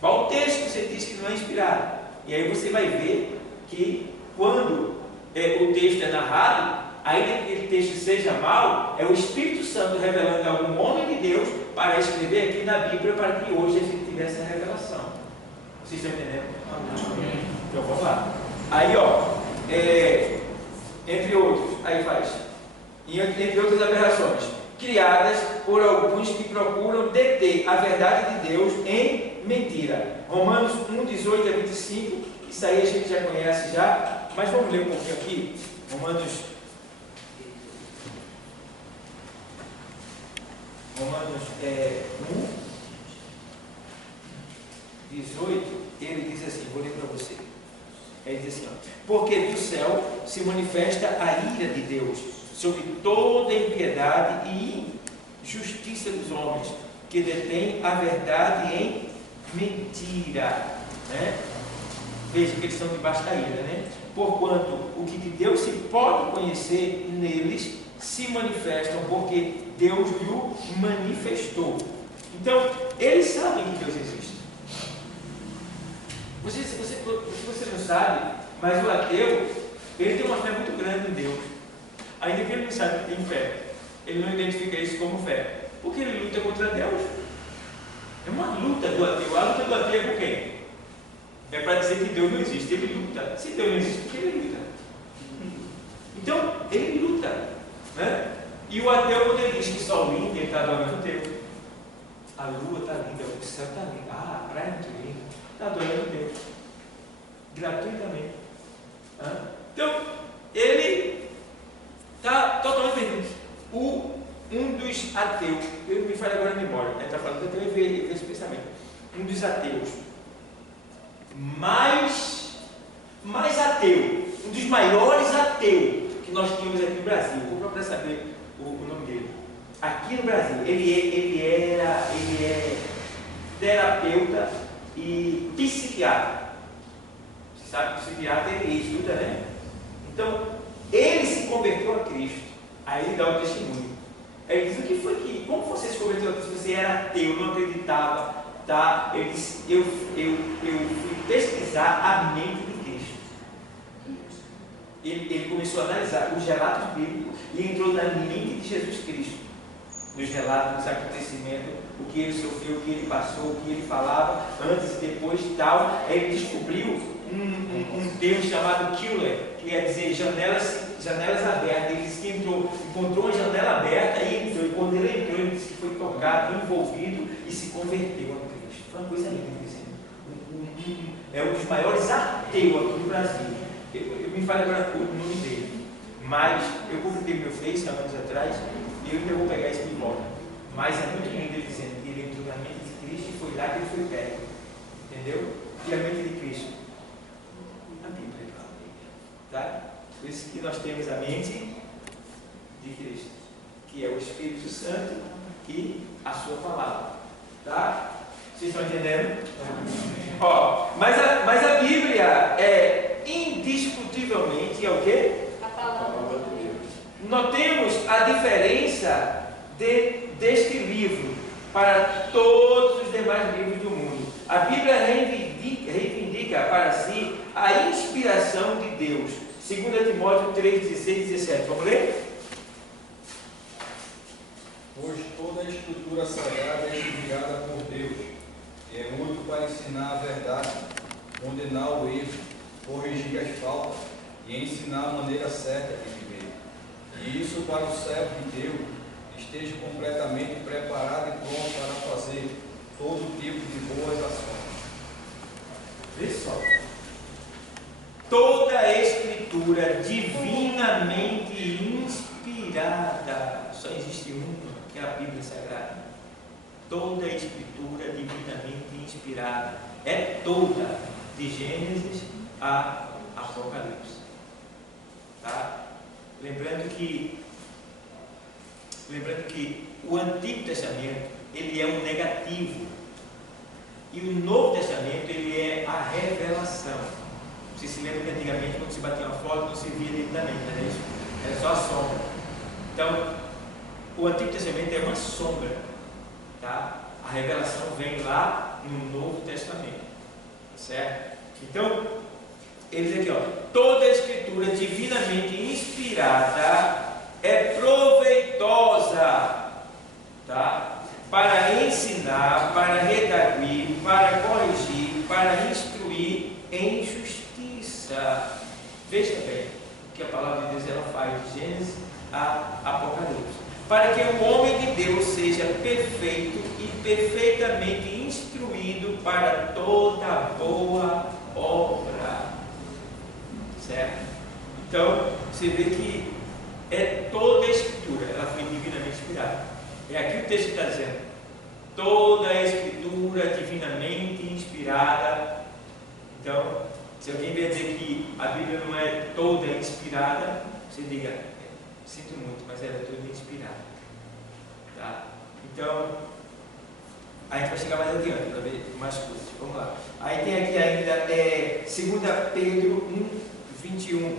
Qual texto que você diz que não é inspirado? E aí você vai ver que quando o texto é narrado, ainda que aquele texto seja mau, é o Espírito Santo revelando a algum homem de Deus para escrever aqui na Bíblia para que hoje a gente tivesse a revelação. Vocês estão entendendo? Amém. Então vamos lá. Aí entre outros, aí faz. Entre outras aberrações, criadas por alguns que procuram deter a verdade de Deus em mentira. Romanos 1, 18 a 25, isso aí a gente já conhece já, mas vamos ler um pouquinho aqui. Romanos 1, 18, ele diz assim, vou ler para você. Ele diz assim, porque do céu se manifesta a ira de Deus sobre toda impiedade e injustiça dos homens, que detêm a verdade em mentira. Né? Veja que eles estão debaixo da ira, né? porquanto o que de Deus se pode conhecer neles se manifestam, porque Deus lhe manifestou. Então, eles sabem que Deus existe. Você não sabe, mas o ateu, ele tem uma fé muito grande em Deus. Ainda que ele não sabe que tem fé, ele não identifica isso como fé, porque ele luta contra Deus. É uma luta do ateu. A luta do ateu é por quem? É para dizer que Deus não existe. Ele luta. Se Deus não existe, por que ele luta? Então, ele luta, né? E o ateu, quando ele diz que o sol lindo, ele está adorando Deus. A lua está linda, o céu está lindo, a praia é muito linda. Está adorando Deus. Gratuitamente. Então, ele está totalmente perdido. Um dos ateus, eu me falei agora na memória, está falando, eu tenho que ver esse pensamento. Um dos ateus mais ateu, um dos maiores ateus que nós tínhamos aqui no Brasil. Vou procurar saber o nome dele. Aqui no Brasil, ele é terapeuta e psiquiatra. Você sabe que o psiquiatra ele estuda, né? Então, ele se converteu a Cristo. Aí ele dá um testemunho. Ele diz: o que foi que, como você se converteu a Cristo? Você era ateu, não acreditava, tá? Ele disse: eu fui pesquisar a mente de Cristo. Ele começou a analisar os relatos bíblicos e entrou na mente de Jesus Cristo, nos relatos dos acontecimentos, o que ele sofreu, o que ele passou, o que ele falava antes e depois e tal. Aí ele descobriu um termo chamado killer, que quer dizer janelas abertas. Ele disse que encontrou uma janela aberta e entrou. E quando ele entrou, ele disse que foi tocado, envolvido e se converteu a Cristo. Foi uma coisa linda. É um dos maiores ateus aqui no Brasil. Eu me falo agora o nome dele. Mas eu publiquei meu Face há anos atrás e eu ainda vou pegar isso de volta. Mas é muito lindo ele dizendo que ele entrou na mente de Cristo e foi lá que ele foi pego. Entendeu? E a mente de Cristo? A Bíblia fala. Tá? Por isso que nós temos a mente de Cristo, que é o Espírito Santo e a sua palavra. Tá? Vocês estão entendendo? Ó, mas a Bíblia é indiscutivelmente o quê? A palavra de Deus. Notemos a diferença deste livro para todos os demais livros do mundo. A Bíblia reivindica para si a inspiração de Deus. 2 Timóteo 3, 16 e 17. Vamos ler? Pois toda a escritura sagrada é inspirada por Deus, e é útil para ensinar a verdade, condenar o erro, corrigir as faltas e ensinar a maneira certa de viver. E isso para o servo de Deus esteja completamente preparado e pronto para fazer todo tipo de boas ações. Vê só. Toda a escritura divinamente inspirada. Só existe uma, que é a Bíblia Sagrada. Toda a escritura divinamente inspirada. É toda, de Gênesis a Apocalipse. Tá? Lembrando que o Antigo Testamento ele é um negativo e o Novo Testamento ele é a revelação. Você se lembra que antigamente quando se batia uma foto não se via nitidamente, não é isso? Era só a sombra. Então, o Antigo Testamento é uma sombra, tá? A revelação vem lá no Novo Testamento, certo? Então, ele diz aqui, ó, toda a escritura divinamente inspirada é proveitosa, tá? Para ensinar, para redarguir, para corrigir, para instruir em justiça. Veja bem o que a palavra de Deus ela faz de Gênesis a Apocalipse. Para que o homem de Deus seja perfeito e perfeitamente instruído para toda boa obra. Certo? Então, você vê que é toda a escritura, ela foi divinamente inspirada. É aqui o texto que está dizendo. Toda a escritura divinamente inspirada. Então, se alguém vier dizer que a Bíblia não é toda inspirada, você diga, sinto muito, mas ela é toda inspirada. Tá? Então, a gente vai chegar mais adiante para ver mais coisas. Vamos lá. Aí tem aqui ainda 2 Pedro 1, 21.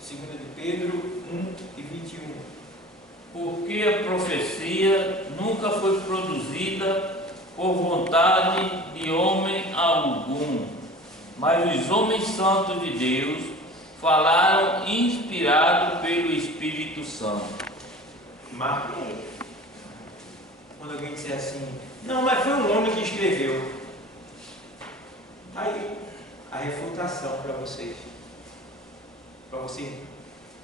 2 de Pedro 1 e 21. Porque a profecia nunca foi produzida por vontade de homem algum, mas os homens santos de Deus falaram inspirados pelo Espírito Santo. Marca aí. Quando alguém disser assim, não, mas foi um homem que escreveu. Aí, a refutação para vocês. Para você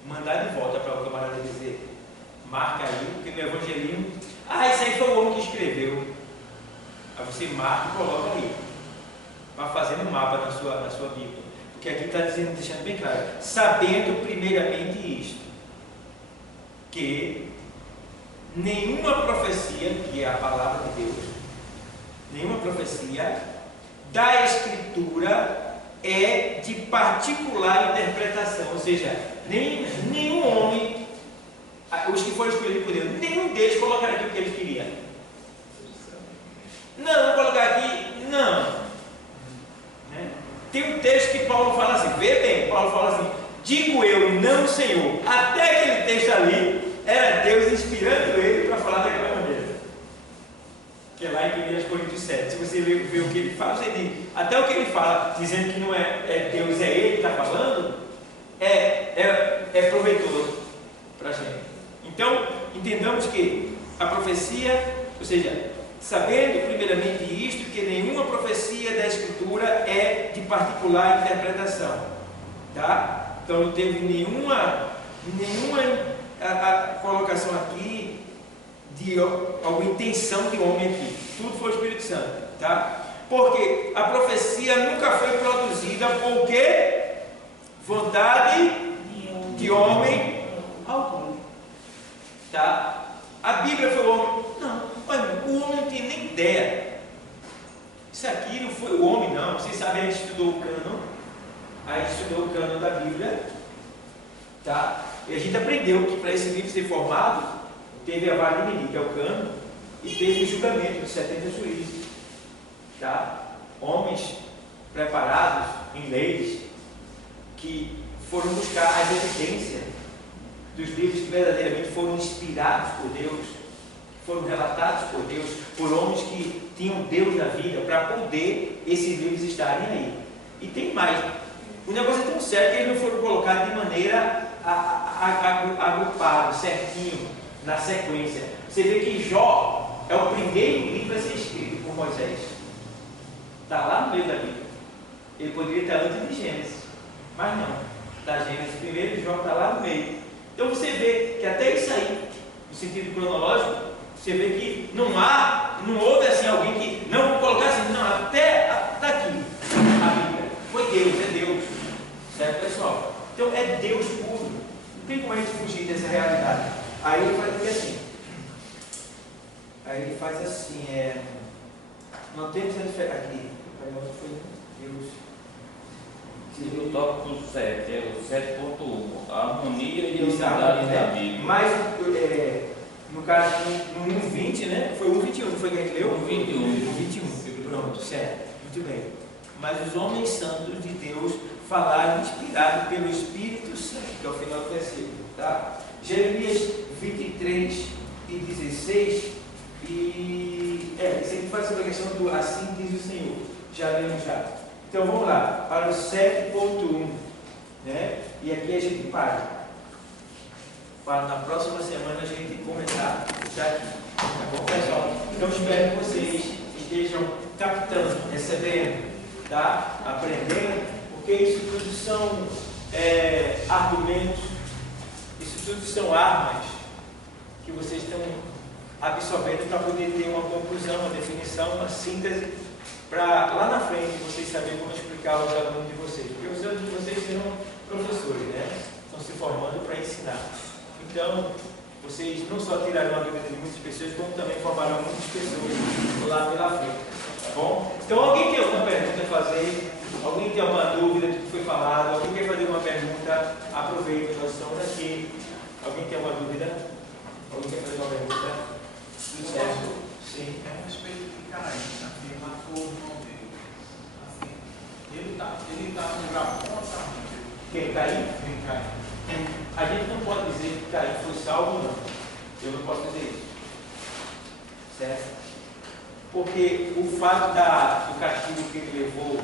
mandar de volta para o camarada dizer, marca aí, porque no evangelismo, isso aí foi o homem que escreveu. Aí você marca e coloca aí. Vai fazendo um mapa na sua Bíblia. Porque aqui está dizendo, deixando bem claro, sabendo primeiramente isto, que nenhuma profecia, que é a palavra de Deus, nenhuma profecia da Escritura é de particular interpretação, ou seja, nenhum homem, os que foram escolhidos por Deus, nenhum deles colocaram aqui o que eles queriam. Não, vou colocar aqui, não. Tem um texto que Paulo fala assim, vê bem, Paulo fala assim, digo eu, não Senhor. Até aquele texto ali, era Deus inspirando ele para falar daquela maneira. Que é lá em 1 Coríntios 7. Se você ver o que ele fala, você diz, até o que ele fala, dizendo que não é Deus, é ele que está falando, é proveitoso para a gente. Então, entendamos que a profecia, ou seja, sabendo primeiramente isto, que nenhuma profecia da Escritura é de particular interpretação, tá? Então não teve nenhuma a colocação aqui de alguma intenção de homem aqui, tudo foi o Espírito Santo, tá? Porque a profecia nunca foi produzida por quê? Vontade de homem algum, tá? A Bíblia foi o homem, não, o homem não tinha nem ideia. Isso aqui não foi o homem, não. Vocês sabem, a gente estudou o cânon da Bíblia, tá? E a gente aprendeu que para esse livro ser formado, teve a vara de medir, que é o cânon, e teve o julgamento de 70 juízes, tá? Homens preparados em leis que foram buscar as evidências dos livros que verdadeiramente foram inspirados por Deus, foram relatados por Deus, por homens que tinham Deus na vida, para poder esses livros estarem aí. E tem mais, o negócio é tão sério que eles não foram colocados de maneira agrupada, certinho, na sequência. Você vê que Jó é o primeiro livro a ser escrito por Moisés, está lá no meio da Bíblia. Ele poderia estar antes de Gênesis, mas não, está Gênesis primeiro e Jó está lá no meio. Então você vê que até isso aí, no sentido cronológico, você vê que não houve assim alguém que, não vou colocar assim, não, até daqui, a Bíblia, foi Deus, é Deus, certo pessoal? Então é Deus puro, não tem como a gente fugir dessa realidade. Aí ele faz assim, não temos a diferença aqui, foi Deus. No tópico 7, é o 7.1, a harmonia e a unidade da Bíblia. Mas, no caso, no 1.20, né? Foi 1.21, não foi que a gente leu? 1.21. Pronto, certo. Muito bem. Mas os homens santos de Deus falaram inspirados pelo Espírito Santo, que é o final do versículo, tá? Jeremias 23 e 16, sempre faz sobre a questão do assim diz o Senhor. Já lemos já. Então vamos lá, para o 7.1, né? E aqui a gente para na próxima semana a gente começar já aqui, tá bom pessoal? Então espero que vocês estejam captando, recebendo, tá? Aprendendo, porque isso tudo são argumentos, isso tudo são armas que vocês estão absorvendo para poder ter uma conclusão, uma definição, uma síntese, para lá na frente vocês saberem como explicar aos alunos de vocês, porque os alunos de vocês serão professores, né? Estão se formando para ensinar. Então, vocês não só tirarão a dúvida de muitas pessoas, como também formarão muitas pessoas lá pela frente, tá bom? Então, alguém tem alguma pergunta a fazer? Alguém tem alguma dúvida do que foi falado? Alguém quer fazer uma pergunta? Aproveita, nós estamos aqui. Alguém tem alguma dúvida? Alguém quer fazer uma pergunta? Certo? Sim. É a respeito de Caim, que matou o irmão dele. Assim, ele está no lugar bom ou está ruim? Quem? Caim? A gente não pode dizer que Caim foi salvo, não. Eu não posso dizer isso. Certo? Porque o fato do castigo que ele levou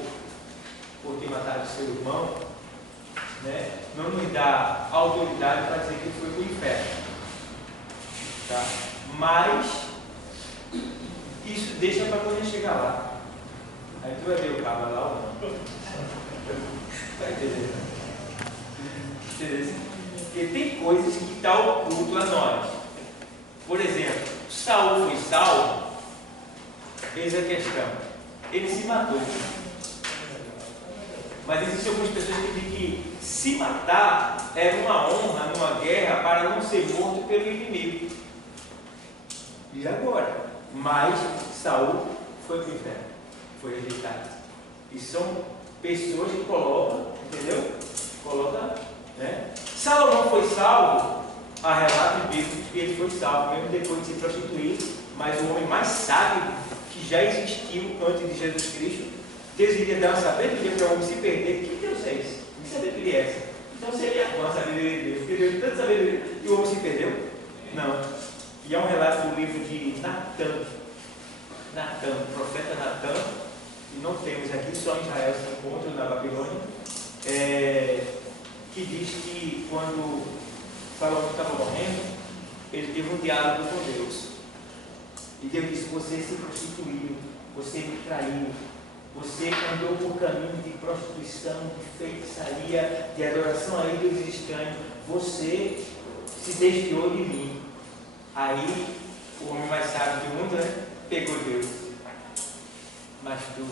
por ter matado seu irmão, né, não nos dá autoridade para dizer que ele foi para o inferno. Tá? Mas isso deixa para quando ele chegar lá. Aí tu vai ver o cabra lá ou não. Vai entender? Entendeu? Porque tem coisas que estão oculto a nós. Por exemplo, Saul foi salvo. Eis a questão. Ele se matou. Mas existem algumas pessoas que dizem que se matar era uma honra numa guerra para não ser morto pelo inimigo. E agora? Mas Saul foi para o inferno. Foi rejeitado. E são pessoas que colocam, entendeu? Colocam, né? Salomão foi salvo. Há relatos bíblicos que ele foi salvo, mesmo depois de se prostituir. Mas o homem mais sábio que já existiu antes de Jesus Cristo, Deus iria dar uma sabedoria para o homem se perder. Que Deus é isso? Que sabedoria é essa? Então seria uma sabedoria de Deus. Porque Deus tanta sabedoria e o homem se perdeu? Não. E há um relato do livro de Natan, o profeta Natan, e não temos aqui, só em Israel se encontra, na Babilônia, que diz que quando Salomão estava morrendo, ele teve um diálogo com Deus. E Deus disse: você se prostituiu, você me traiu, você andou por caminho de prostituição, de feitiçaria, de adoração a ídolos estranhos, você se desviou de mim. Aí o homem mais sábio do mundo, né, pegou Deus. Mas tu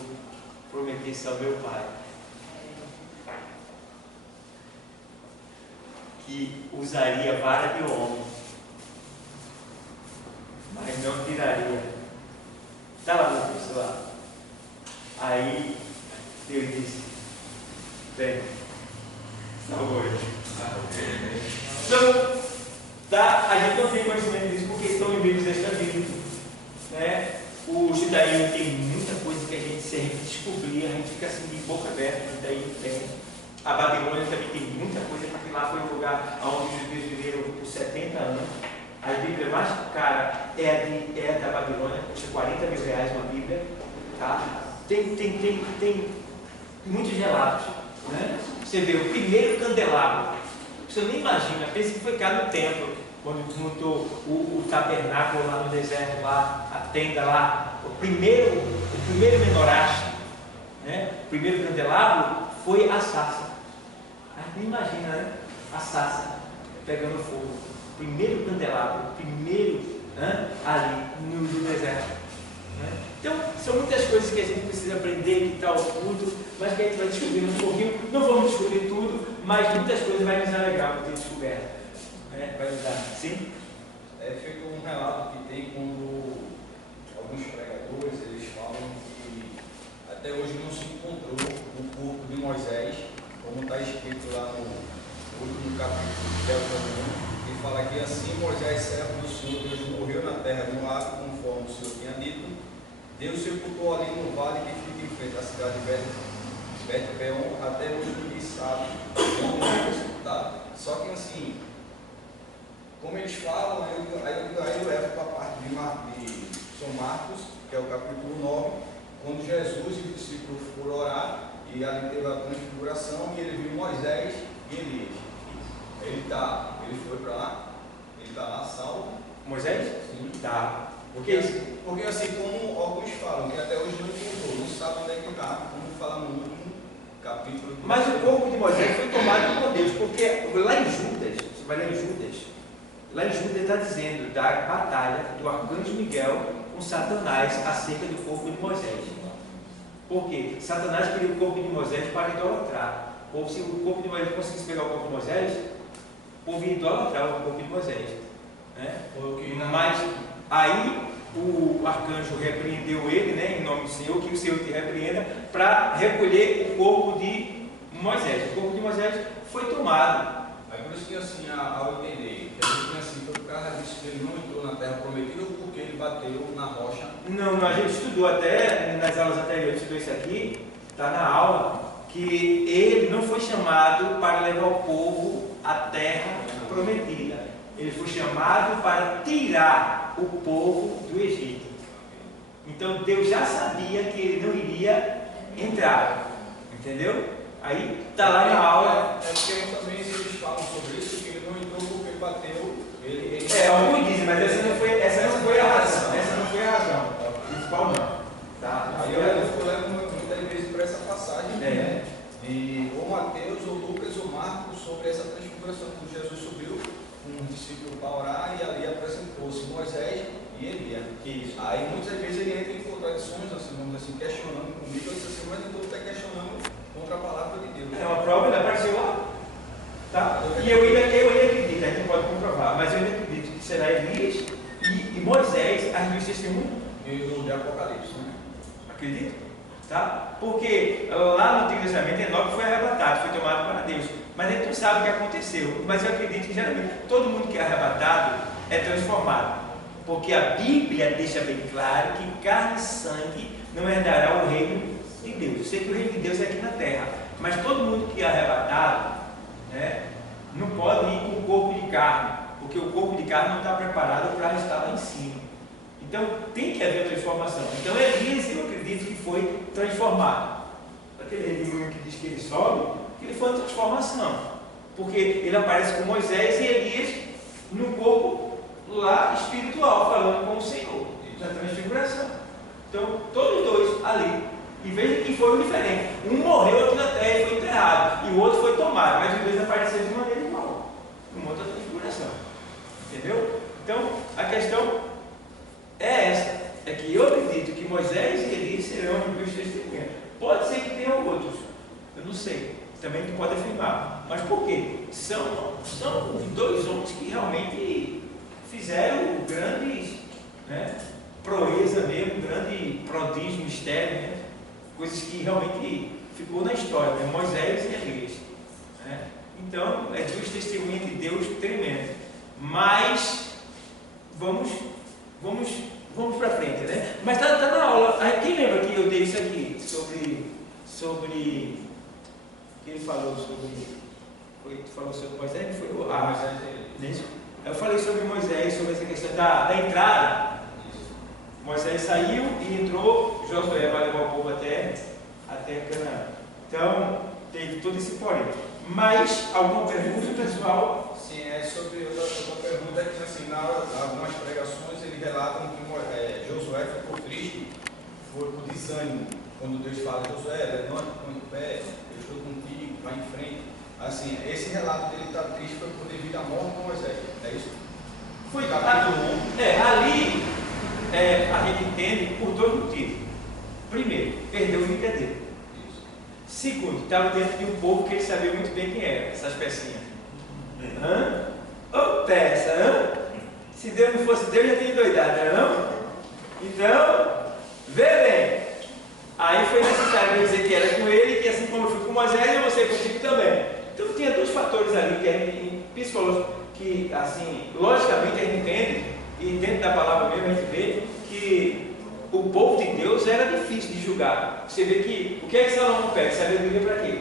prometeste ao meu pai que usaria vara de homem, mas não tiraria. Está lá no texto lá. Aí Deus disse: vem, salvou ele. Então, tá, a gente não tem conhecimento disso porque estão em livros extra-bíblicos, né? O judaísmo tem muita coisa que a gente sempre descobrir, a gente fica assim de boca aberta. O judaísmo tem. A Babilônia também tem muita coisa, porque lá foi um lugar onde os judeus viveram por 70 anos. A Bíblia mais cara é da Babilônia, custa 40 mil reais uma Bíblia. Tá? Tem muitos relatos, né? Você vê o primeiro candelabro. Você nem imagina, pensa que foi cá no templo, quando montou o tabernáculo lá no deserto, lá, a tenda lá. O primeiro menorá, né? O primeiro candelabro foi a sarça. Nem imagina, né? A sarça pegando fogo. Primeiro candelabro, ali no deserto. Né? Então, são muitas coisas que a gente precisa aprender, que está oculto, mas que a gente vai descobrindo um pouquinho. Não vamos descobrir tudo, mas muitas coisas vai nos alegrar por ter descoberto. Né? Vai nos dar, sim? É feito um relato que tem quando alguns pregadores eles falam que até hoje não se encontrou o corpo de Moisés, como está escrito lá no último capítulo de Deuteronômio, que fala que assim Moisés, servo do Senhor, Deus morreu na terra de Moabe, conforme o Senhor tinha dito. Deus sepultou ali no vale que fica em frente à cidade de Bet-peon. Até hoje ninguém sabe como foi sepultado. Só que assim, como eles falam, aí eu levo para a parte de São Marcos, que é o capítulo 9, quando Jesus e os discípulos foram orar, e ali teve a transfiguração, e ele viu Moisés e Elias. Ele foi para lá, ele está lá salvo. Moisés? Sim. Tá. Porque assim, como alguns falam, que até hoje não encontrou, não sabe onde é que está, como fala no último capítulo. Mas o corpo de Moisés foi tomado por Deus, porque lá em Judas, você vai ler em Judas, lá em Judas está dizendo da batalha do arcanjo Miguel com Satanás acerca do corpo de Moisés. Por quê? Satanás queria o corpo de Moisés para idolatrar. Ou se o corpo de Moisés conseguisse pegar o corpo de Moisés, o povo ia idolatrar o corpo de Moisés. Né? Mas aí o arcanjo repreendeu ele, né, em nome do Senhor, que o Senhor te repreenda, para recolher o corpo de Moisés. O corpo de Moisés foi tomado. Aí por isso que assim, ao entender, que a gente assim, foi por causa disso que ele não entrou na terra prometida, ou porque ele bateu na rocha? Não, a gente estudou até, nas aulas anteriores, estudou isso aqui, está na aula, que ele não foi chamado para levar o povo à terra prometida. Ele foi chamado para tirar o povo do Egito. Então Deus já sabia que ele não iria entrar. Entendeu? Aí está lá na aula. É porque também eles falam sobre isso, que ele não entrou porque ele bateu. Alguns dizem, mas essa não foi a razão. Essa não foi a razão. Principal não. Tá? Aí eu levo muitas vezes para essa passagem, né? De ou Mateus, ou Lucas, ou Marcos, sobre essa transfiguração que Jesus subiu com um discípulo para orar e ali apresentou-se Moisés e Elias. Isso. Aí muitas vezes ele entra em contradições, assim, vamos dizer assim, questionando comigo, eu disse assim, mas então está questionando contra a palavra de Deus. É uma prova, ele apareceu lá. Tá? E eu ainda acredito, a gente não pode comprovar, mas eu ainda acredito que será Elias e Moisés as duas testemunhas. E o de Apocalipse, né? Acredito? Tá? Porque lá no Antigo Testamento Enoque foi arrebatado, foi tomado para Deus. Mas a gente não sabe o que aconteceu. Mas eu acredito que geralmente todo mundo que é arrebatado é transformado. Porque a Bíblia deixa bem claro que carne e sangue não herdará o reino de Deus. Eu sei que o reino de Deus é aqui na terra. Mas todo mundo que é arrebatado, né, não pode ir com o corpo de carne. Porque o corpo de carne não está preparado para estar lá em cima. Então tem que haver transformação. Então Elias, eu acredito que foi transformado. Aquele livro que diz que ele sobe, que ele foi uma transformação. Porque ele aparece com Moisés e Elias no corpo lá espiritual, falando com o Senhor, na transfiguração. Então todos dois ali. E veja que foi diferente. Um morreu aqui na terra e foi enterrado. E o outro foi tomado. Mas os dois apareceram de maneira igual. Uma outra transfiguração. Entendeu? Então a questão é essa, é que eu acredito que Moisés e Elias serão os meus testemunhas. Pode ser que tenham outros, eu não sei, também não pode afirmar. Mas por quê? São dois homens que realmente fizeram grandes, né, proeza mesmo, grande prodígio, mistério, né, coisas que realmente ficou na história, né, Moisés e Elias. Né? Então, é duas testemunhas de Deus tremendo. Mas, vamos para frente, né? Mas tá na aula. Quem lembra que eu dei isso aqui? Sobre que ele falou sobre. Tu falou sobre Moisés? Foi o Moisés. Eu falei sobre Moisés, sobre essa questão da entrada. Moisés saiu e entrou, Josué vai levar o povo até Canaã. Então, teve todo esse porém. Mas, alguma pergunta, pessoal? Sim, é sobre outra pergunta que, assim, algumas pregações ele relatam que Josué foi por Cristo, foi por desânimo. Quando Deus fala, Josué, levanta, põe o pé, eu estou contigo, vai em frente. Assim, esse relato dele está triste foi por devido à morte de Moisés, é isso? Foi capítulo 1. Ali a gente entende por dois motivos. Primeiro, perdeu o líder dele. Segundo, estava dentro de um povo que ele sabia muito bem quem era, essas pecinhas. Ô peça, se Deus não fosse Deus, já tinha endoidado, não? Então, vê bem. Aí foi necessário dizer que era com ele, que assim como eu fui com Moisés, eu vou ser contigo também. Então tinha dois fatores ali que a gente psicológico, que assim, logicamente a gente entende, e dentro da palavra mesmo a gente vê que o povo de Deus era difícil de julgar. Você vê que o que é que Salomão pede? Sabedoria para quê?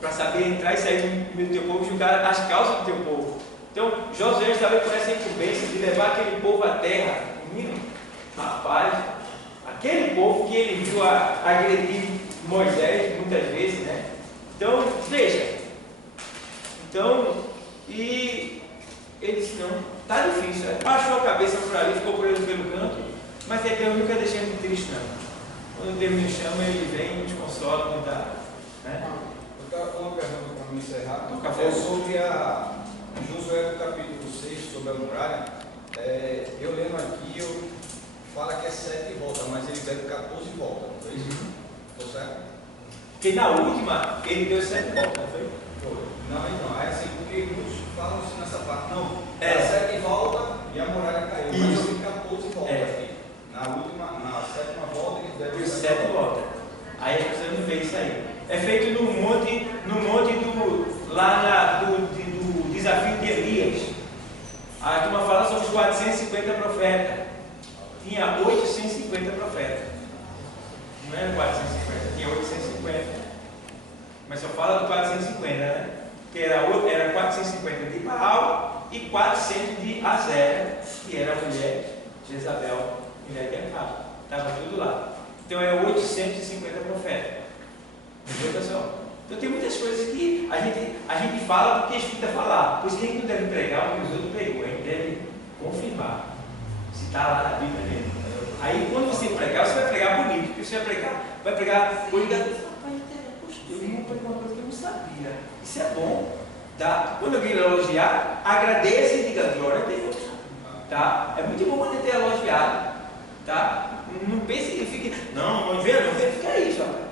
Para saber entrar e sair do meio do teu povo e julgar as causas do teu povo. Então Josué estava com essa incumbência de levar aquele povo à terra. Menino, rapaz, aquele povo que ele viu agredir Moisés muitas vezes, né? Então, veja. Então, e ele disse, não, está difícil. Baixou a cabeça por ali, ficou preso pelo canto, mas Deus nunca deixa ele triste, não. Quando Deus me chama, ele vem e nos consola, nos dá. Né? Uma pergunta para me encerrar. Café. Sobre Josué, no capítulo 6, sobre a muralha. Eu lendo aqui, fala que é 7 voltas, mas ele deve 14 voltas, não foi isso? Estou certo? Porque na última, ele deu 7 voltas, não foi? Não, então, é assim, porque muitos falam assim nessa parte. Não, 7 voltas e a muralha caiu. Mas eu vi 14 voltas aqui. Na sétima volta, ele deve deu 7 voltas. Aí a pessoa não vê isso aí. É feito no monte do desafio de Elias. A turma fala sobre os 450 profetas. Tinha 850 profetas. Não era 450, tinha 850. mas só fala do 450, né? Que era 450 de Baal e 400 de Azera, que era a mulher Jezabel, mulher de Acabe. Estava tudo lá. Então eram 850 profetas. Entendeu, pessoal? Então tem muitas coisas que a gente fala porque escuta falar. Por isso que a gente não deve pregar o que os outros pregou, a gente deve confirmar. Se está lá na Bíblia mesmo. Aí quando você pregar, você vai pregar bonito, porque você vai pregar coisa. Poxa, eu não pregou uma coisa que eu não sabia. Isso é bom. Tá? Quando alguém elogiar, agradeça e diga glória a Deus. Tá? É muito bom quando ele ter elogiado. Tá? Não pense que fique. Não vê, fica aí, rapaz.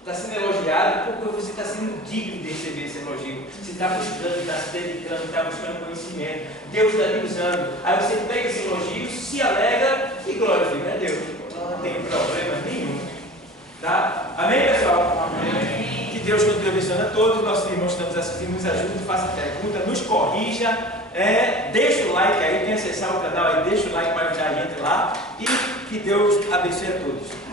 Está sendo elogiado porque você está sendo digno de receber esse elogio. Você está buscando, está se dedicando, está buscando conhecimento. Deus está lhe usando. Aí você pega esse elogio, se alegra e glorifica a Deus. Não tem problema nenhum. Tá? Amém, pessoal? Amém. Que Deus continue abençoando a todos. Nossos irmãos que estamos assistindo, nos ajude, faça pergunta, nos corrija. Deixa o like aí, quem acessar o canal aí, deixa o like para ajudar a gente lá. E que Deus abençoe a todos.